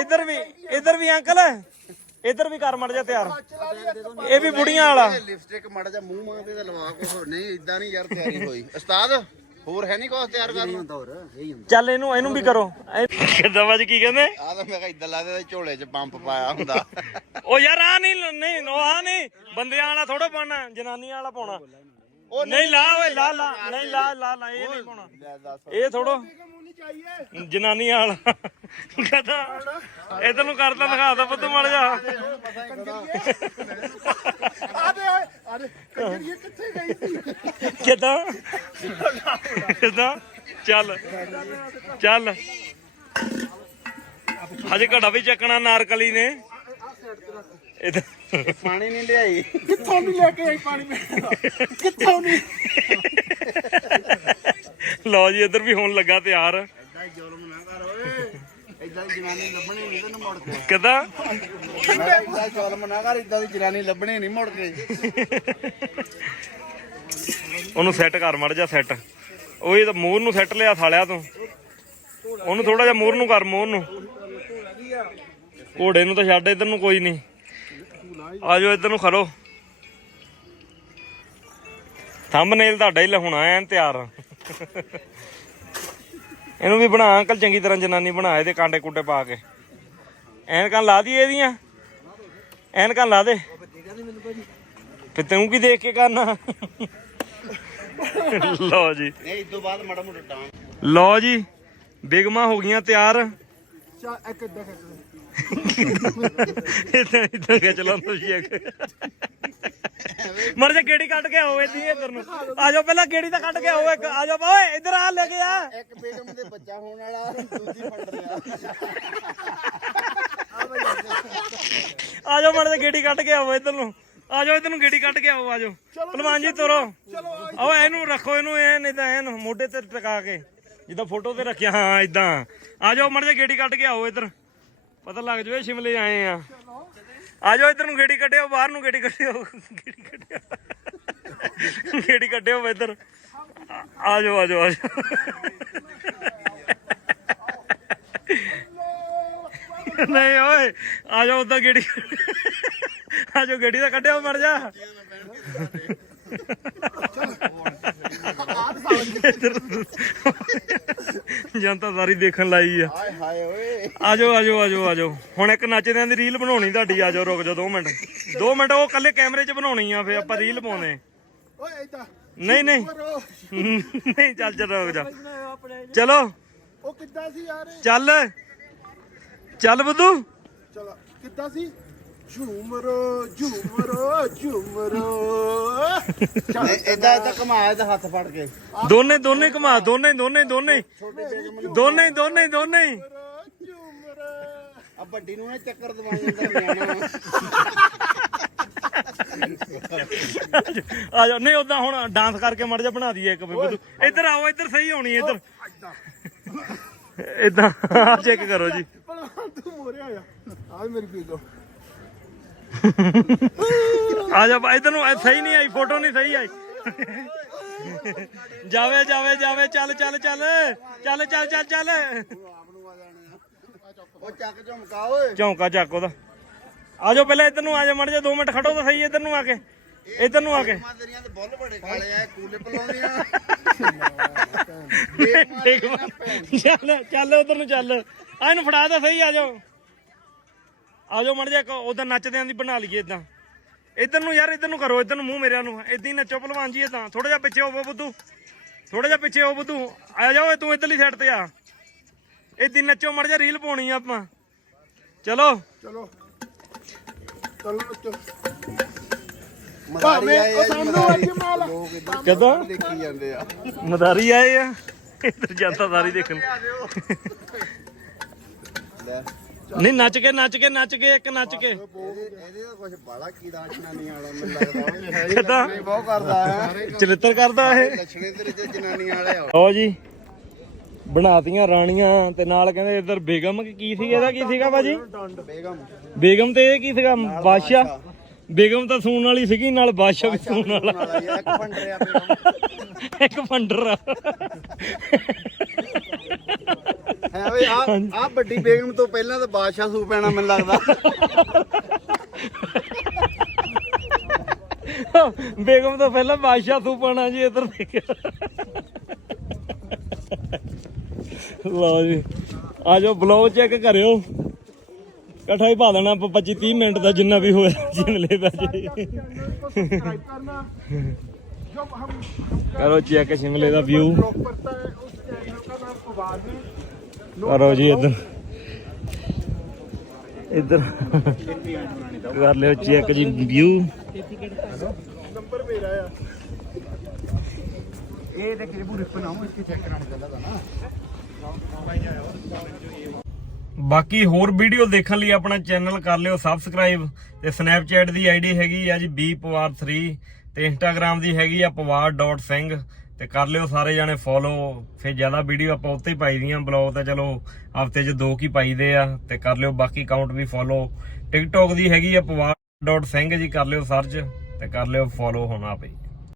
ਇੱਧਰ ਵੀ ਇੱਧਰ ਵੀ ਅੰਕਲ। ਇੱਧਰ ਵੀ ਕਰ ਮੜ ਜਾ ਤਿਆਰ। ਇਹ ਵੀ ਬੁੜੀਆਂ ਵਾਲਾ। ਲਿਪਸਟਿਕ ਮੜ ਜਾ ਮੂੰਹ ਮੰਗਦੇ ਤਾਂ ਲਵਾ ਕੋ ਨਹੀਂ ਇਦਾਂ ਨਹੀਂ ਯਾਰ ਤਿਆਰੀ ਹੋਈ। ਉਸਤਾਦ ਹੋਰ ਹੈ ਨਹੀਂ ਕੁਛ ਤਿਆਰ ਕਰਨ ਨੂੰ? ਚੱਲ ਇਹਨੂੰ ਇਹਨੂੰ ਵੀ ਕਰੋ। ਕਿੱਦਾਂ ਬਾਜ ਕੀ ਕਹਿੰਦੇ? ਆ ਤਾਂ ਮੈਂ ਕਿਹਾ ਇਦਾਂ ਲੱਗਦਾ ਝੋਲੇ 'ਚ ਪੰਪ ਪਾਇਆ ਹੁੰਦਾ। ਉਹ ਯਾਰ ਆ ਨਹੀਂ ਨਹੀਂ ਉਹ ਆ ਨਹੀਂ। ਬੰਦਿਆਂ ਵਾਲਾ ਥੋੜਾ ਪਾਉਣਾ ਜਨਾਨੀਆਂ ਵਾਲਾ ਪਾਉਣਾ। ਉਹ ਨਹੀਂ ਲਾ ਓਏ ਲਾ ਲਾ ਨਹੀਂ ਲਾ ਲਾ ਲਾ ਇਹ ਨਹੀਂ ਪਾਉਣਾ। ਇਹ ਥੋੜੋ ਜਨਾਨੀ ਵਾਲਾ। ਕਹਦਾ ਇਧਰ ਨੂੰ ਕਰਦਾ ਦਿਖਾ ਦਾ ਪੁੱਤ ਮੜ ਜਾ ਆਦੇ ਆਦੇ ਕੰਜਰੀ ਕਿੱਥੇ ਗਈ ਸੀ? ਕਿਦਾਂ? ਕਿਦਾਂ? ਚੱਲ ਚੱਲ। ਹਜੇ ਘੜਾ ਵੀ ਚੱਕਣਾ ਨਾਰਕਲੀ ਨੇ। ਇਹਦਾ ਪਾਣੀ ਨਹੀਂ ਲਿਆਈ। ਕਿੱਥੋਂ ਨਹੀਂ ਲੈ ਕੇ ਆਈ ਪਾਣੀ ਮੈਂ? ਕਿੱਥੋਂ ਨਹੀਂ ਲਓ ਜੀ ਇੱਧਰ ਵੀ ਹੋਣ ਲੱਗਾ ਤਿਆਰ। ਇਦਾਂ ਹੀ ਜ਼ੁਲਮ ਨਾ ਕਰ ਓਏ। ਇਦਾਂ ਦੀ ਜਨਾਨੀ ਲੱਭਣੀ ਨਹੀਂ ਤੈਨੂੰ ਮੁੜ ਕੇ। ਕਿਦਾਂ? ਇਦਾਂ ਜ਼ੁਲਮ ਨਾ ਕਰ ਇਦਾਂ ਦੀ ਜਨਾਨੀ ਲੱਭਣੀ ਨਹੀਂ ਮੁੜ ਕੇ। ਉਹਨੂੰ ਸੈੱਟ ਕਰ ਮੜ ਜਾ ਸੈੱਟ ਉਹ ਇਹ ਤਾਂ ਮੋਰ ਨੂੰ ਸੈੱਟ ਲਿਆ ਸਾਲਿਆ ਤੂੰ। ਉਹਨੂੰ ਥੋੜਾ ਜਿਹਾ ਮੋਰ ਨੂੰ ਕਰ ਮੋਰ ਨੂੰ। ਘੋੜੇ ਨੂੰ ਤਾਂ ਛੱਡ ਇੱਧਰ ਨੂੰ ਕੋਈ ਨਹੀਂ। ਆ ਜਾਓ ਇੱਧਰ ਨੂੰ ਖੜੋ। ਥੰਬਨੇਲ ਤੁਹਾਡਾ ਹੀ ਲਹੁਣਾ ਐਨ ਤਿਆਰ। ਇਹਨੂੰ ਵੀ ਬਣਾ ਅੰਕਲ ਚੰਗੀ ਤਰ੍ਹਾਂ ਜਨਾਨੀ ਬਣਾ ਇਹਦੇ ਕਾਂਟੇ ਕੁੱਟੇ ਪਾ ਕੇ। ਐਨਕਾਂ ਲਾ ਦੀ ਇਹਦੀਆਂ। ਐਨਕਾਂ ਲਾ ਦੇ। ਫਿਰ ਤੈਨੂੰ ਕੀ ਦੇਖ ਕੇ ਕਰਨਾ? ਲਓ ਜੀ। ਨਹੀਂ ਇਸ ਤੋਂ ਬਾਅਦ ਮਾੜਾ ਮੋਟਾ ਟਾਂ ਲਓ ਜੀ ਬਿਗਮਾ ਹੋ ਗਈਆਂ ਤਿਆਰ। ਚਾ ਇੱਕ ਲੈ। ਇਦਾਂ ਇਦਾਂ ਕਿ ਚਲਾ ਤੁਸੀਂ ਇੱਕ ਮਰ ਜਾ ਗੇੜੀ ਕੱਢ ਕੇ ਆਓ ਇੱਥੇ ਇੱਧਰ ਨੂੰ। ਆ ਜਾਓ ਪਹਿਲਾਂ ਗੇੜੀ ਤਾਂ ਕੱਢ ਕੇ ਆਓ ਇੱਕ। ਆ ਜਾਓ ਓਏ ਇੱਧਰ ਆ ਲੈ ਕੇ ਆ। ਇੱਕ ਬੇਗਮ ਦੇ ਬੱਚਾ ਹੋਣ ਵਾਲਾ ਦੂਜੀ ਫੜ ਲਿਆ ਆ ਜਾਓ ਮਰ ਜਾ ਗੇੜੀ ਕੱਢ ਕੇ ਆਓ ਇੱਧਰ ਨੂੰ। ਆ ਜਾਓ ਇੱਧਰ ਨੂੰ ਗੇੜੀ ਕੱਢ ਕੇ ਆਓ ਆ ਜਾਓ। ਪਹਿਲਵਾਨ ਜੀ ਤੁਰੋ। ਆਓ ਇਹਨੂੰ ਰੱਖੋ ਇਹਨੂੰ ਐ ਨਹੀਂ ਤਾਂ ਇਹਨੂੰ ਮੋਢੇ ਤੇ ਟਿਕਾ ਕੇ। ਜਿੱਦਾਂ ਫੋਟੋ ਤੇ ਰੱਖਿਆ ਹਾਂ ਇਦਾਂ ਆ ਜਾਓ ਮਰ ਜਾ ਗੇੜੀ ਕੱਢ ਕੇ ਆਓ ਇੱਧਰ। ਪਤਾ ਲੱਗ ਜਾਵੇ ਸ਼ਿਮਲੇ ਆਏ ਆ। ਆ ਜਾਓ ਇੱਧਰ ਨੂੰ ਗੇੜੀ ਕੱਢਿਓ, ਬਾਹਰ ਨੂੰ ਗੇੜੀ ਕੱਢਿਓ। ਗੇੜੀ ਕੱਢਿਓ। ਗੇੜੀ ਕੱਢਿਓ ਇੱਧਰ। ਆ- ਜਾਓ, ਆ ਜਾਓ ਆ ਜਾਓ। ਨਹੀਂ ਓਏ, ਆ ਜਾਓ ਉਦਾਂ ਗੇੜੀ। ਆ ਜਾਓ, ਗੇੜੀ ਦਾ ਕੱਢਿਓ ਮਰ ਜਾ। ਜਨਤਾ ਸਾਰੀ ਦੇਖਣ ਲਾਈ ਆ। ਹਾਏ ਹਾਏ ਓਏ। ਆ ਜਾਓ ਆ ਜਾਓ ਆ ਜਾਓ ਆ ਜਾਓ ਹੁਣ ਇੱਕ ਨੱਚਦਿਆਂ ਦੀ ਰੀਲ ਬਣਾਉਣੀ ਤੁਹਾਡੀ ਆ ਜਾਓ ਰੁਕ ਜਾਓ 2 ਮਿੰਟ। 2 ਮਿੰਟ ਉਹ ਕੱਲੇ ਕੈਮਰੇ 'ਚ ਬਣਾਉਣੀ ਆ ਫੇ ਆਪਾਂ ਰੀਲ ਓਏ ਇਦਾਂ ਨਹੀਂ ਨਹੀਂ। ਨਹੀਂ ਚੱਲ ਚੱਲ ਰੁਕ ਜਾ। ਚਲੋ। ਉਹ ਕਿੱਦਾਂ ਸੀ ਯਾਰ ਚੱਲ। ਚੱਲ ਬੁੱਧੂ। ਚਲ ਕਿੱਦਾਂ ਸੀ? ਝੂਮਰ ਝੂਮਰ ਝੂਮਰ। ਇਦਾਂ ਇਦਾਂ ਘਮਾਇਆ ਤੇ ਹੱਥ ਫੜ ਕੇ। ਦੋਨੇ ਦੋਨੇ ਘੁਮਾ ਦੋਨੇ ਦੋਨੇ ਦੋਨੇ। ਦੋਨੇ ਦੋਨੇ ਦੋਨੇ। ਝੂਮਰ ਆ ਵੱਡੀ ਨੂੰ ਇਹ ਚੱਕਰ ਦਵਾ ਦਿੰਦਾ ਨਿਆਣਾ ਆ ਜਾਓ। ਨਹੀਂ ਉਦਾਂ ਹੁਣ ਡਾਂਸ ਕਰਕੇ ਮੜ ਜਾ ਬਣਾ ਦਈਏ ਇੱਕ ਇੱਧਰ ਆਓ ਇੱਧਰ ਸਹੀ ਹੋਣੀ ਇੱਧਰ। ਇਦਾਂ ਆ ਚੈੱਕ ਕਰੋ ਜੀ। ਭਲਵਾਨ ਤੂੰ ਮੋਰਿਆ ਆ। ਆ ਵੀ ਮੇਰੀ ਪੀਗੋ ਆ ਜਾ ਬਾ- ਇੱਧਰ ਨੂੰ ਇਹ ਸਹੀ ਨਹੀਂ ਆਈ ਫੋਟੋ ਨਹੀਂ ਸਹੀ ਆਈ। ਜਾਵੇ ਜਾਵੇ ਜਾਵੇ ਚੱਲ ਚੱਲ ਚੱਲ। ਚੱਲ ਚੱਲ ਚੱਲ ਚੱਲ। ਉਹ ਚੱਕ ਝੁਮਕਾ ਓਏ। ਝੌਂਕਾ ਚੱਕ ਉਹਦਾ। ਆ ਜਾਓ ਪਹਿਲਾਂ ਇੱਧਰ ਨੂੰ ਆ ਜਾ ਮੜ ਜਾ 2 ਮਿੰਟ ਖੜੋ ਤਾਂ ਸਹੀ ਇੱਧਰ ਨੂੰ ਆ ਕੇ। ਇੱਧਰ ਨੂੰ ਆ ਕੇ। ਮਾਂ ਤੇਰੀਆਂ ਤੇ ਬੁੱਲ ਬੜੇ ਕਾਲੇ ਆ ਕੂਲੇ ਪਲਾਉਂਦੀਆਂ। ਚੱਲ ਚੱਲ ਉਧਰ ਨੂੰ ਚੱਲ। ਆ ਇਹਨੂੰ ਫੜਾ ਦੇ ਸਹੀ ਆ ਜਾਓ। ਆ ਜਾਓ ਮੜ ਜਾ ਉਧਰ ਨੱਚਦਿਆਂ ਦੀ ਬਣਾ ਲਈਏ ਇਦਾਂ। ਇੱਧਰ ਨੂੰ ਯਾਰ ਇੱਧਰ ਨੂੰ ਕਰੋ ਇੱਧਰ ਨੂੰ ਮੂੰਹ ਮੇਰਿਆਂ ਨੂੰ। ਇਦਾਂ ਹੀ ਨੱਚੋ ਭਲਵਾਨ ਜੀ ਇਦਾਂ। ਥੋੜਾ ਜਿਹਾ ਪਿੱਛੇ ਹੋਵੋ ਬੁੱਧੂ। ਥੋੜਾ ਜਿਹਾ ਪਿੱਛੇ ਹੋ ਬੁੱਧੂ। ਆ ਜਾਓ ਤੂੰ ਇੱਧਰਲੀ ਸਾਈਡ ਤੇ ਆ। ਇਦਾਂ ਨੱਚੋ ਮੜ ਜਾ ਰੀਲ ਪਾਉਣੀ ਆ ਆਪਾਂ। ਚਲੋ। ਚਲੋ। ਚਲੋ ਮਦਾਰੀ ਭਾਵੇਂ ਆਏ ਉਹ ਆ। ਅੱਜ ਮਾਲ ਇੱਧਰ ਕਿੱਦਾਂ? ਦੇਖੀ ਜਾਂਦੇ ਆ। ਮਦਾਰੀ ਆਏ ਆ। ਇੱਧਰ ਜਨਤਾ ਸਾਰੀ ਦੇਖਣ। ਲੈ। ਨਹੀਂ ਨੱਚ ਕੇ ਨੱਚ ਕੇ ਨੱਚ ਕੇ ਇੱਕ ਨੱਚ ਕੇ। ਇਹਦੇ ਤਾਂ ਕੁਝ ਬਾਲਾ ਕੀ ਜਨਾਨੀ ਵਾਲਾ ਮੈਨੂੰ ਲੱਗਦਾ। ਕਿੱਦਾਂ? ਬਹੁਤ ਕਰਦਾ ਹੈ। ਚਰਿੱਤਰ ਕਰਦਾ ਇਹ। ਲੱਛਣੇ ਤੇਰੇ ਤੇ ਜਨਾਨੀ ਵਾਲੇ ਆ। ਲਓ ਜੀ ਬਣਾਤੀਆਂ ਰਾਣੀਆਂ ਤੇ ਨਾਲ ਕਹਿੰਦੇ ਇੱਧਰ ਬੇਗਮ ਕਿ ਸੀ ਇਹਦਾ ਕੀ ਸੀਗਾ ਭਾਜੀ? ਬੇਗਮ। ਬੇਗਮ ਤੇ ਇਹ ਕੀ ਸੀਗਾ? ਬਾਦਸ਼ਾਹ। ਬੇਗਮ ਤਾਂ ਸੂਣ ਵਾਲੀ ਸੀਗੀ ਨਾਲ ਬਾਦਸ਼ਾਹ ਵੀ ਸੂਣ ਵਾਲਾ। ਇੱਕ ਫੰਡਰਿਆ ਬੇਗਮ। ਇੱਕ ਫੰਡਰ ਆ ਵੱਡੀ ਬੇਗਮ ਤੋਂ ਪਹਿਲਾਂ ਤਾਂ ਬਾਦਸ਼ਾਹ ਸੂ ਪੈਣਾ ਮੈਨੂੰ ਲੱਗਦਾ। ਬੇਗਮ ਤੋਂ ਪਹਿਲਾਂ ਬਾਦਸ਼ਾਹ ਸੂ ਪੈਣਾ ਜੀ ਇੱਧਰ ਦੇਖਿਆ ਲਓ ਜੀ ਆਜੋ ਬਲੌਗ ਚੈੱਕ ਕਰਿਓ। ਇਕੱਠਾ ਹੀ ਪਾ ਦੇਣਾ ਆਪਾਂ 25 30 ਮਿੰਟ ਦਾ ਜਿੰਨਾ ਵੀ ਹੋਇਆ ਜਿੰਨੇ ਜੀ। ਕਰੋ ਚੈੱਕ ਸ਼ਿਮਲੇ ਦਾ ਵਿਊ ਕਰੋ ਜੀ ਇੱਧਰ। ਇੱਧਰ। ਕਰ ਲਿਓ ਚੈੱਕ ਜੀ ਵਿਊ ਨੰਬਰ ਮੇਰਾ ਆ ਇਹ ਤੇ ਕਿਹੜੇ ਪੂਰੇ ਪਨਾਉ ਇਸ ਚੈੱਕ ਕਰਾਣਾ ਚਾਹੁੰਦਾ ਨਾ। ਬਾਕੀ ਹੋਰ ਵੀਡੀਓ ਦੇਖਣ ਲਈ ਆਪਣਾ ਚੈਨਲ ਕਰ ਲਿਓ ਸਬਸਕ੍ਰਾਈਬ ਤੇ ਸਨੈਪਚੈਟ ਦੀ ਆਈਡੀ ਹੈਗੀ ਆ ਜੀ ਬੀ ਪਵਾਰ bpawar3 ਤੇ ਇੰਸਟਾਗ੍ਰam ਦੀ ਹੈਗੀ ਆ pawar.singh ਤੇ ਕਰ ਲਿਓ ਸਾਰੇ ਜਾਣੇ ਫੋਲੋ ਫਿਰ ਜ਼ਿਆਦਾ ਵੀਡੀਓ ਆਪਾਂ ਉੱਤੇ ਹੀ ਪਾਈ ਦੀਆਂ ਬਲੌਗ ਤਾਂ ਚਲੋ ਹਫ਼ਤੇ 'ਚ ਦੋ ਕੀ ਪਾਈਦੇ ਆ ਤੇ ਕਰ ਲਿਓ ਬਾਕੀ ਅਕਾਊਂਟ ਵੀ ਫੋਲੋ ਟਿਕਟੋਕ ਦੀ ਹੈਗੀ ਆ pawar.ਸਿੰਘ ਜੀ, ਕਰ ਲਿਓ ਸਰਚ ਤੇ ਕਰ ਲਿਓ ਫੋਲੋ ਹੋਣਾ ਆਪੇ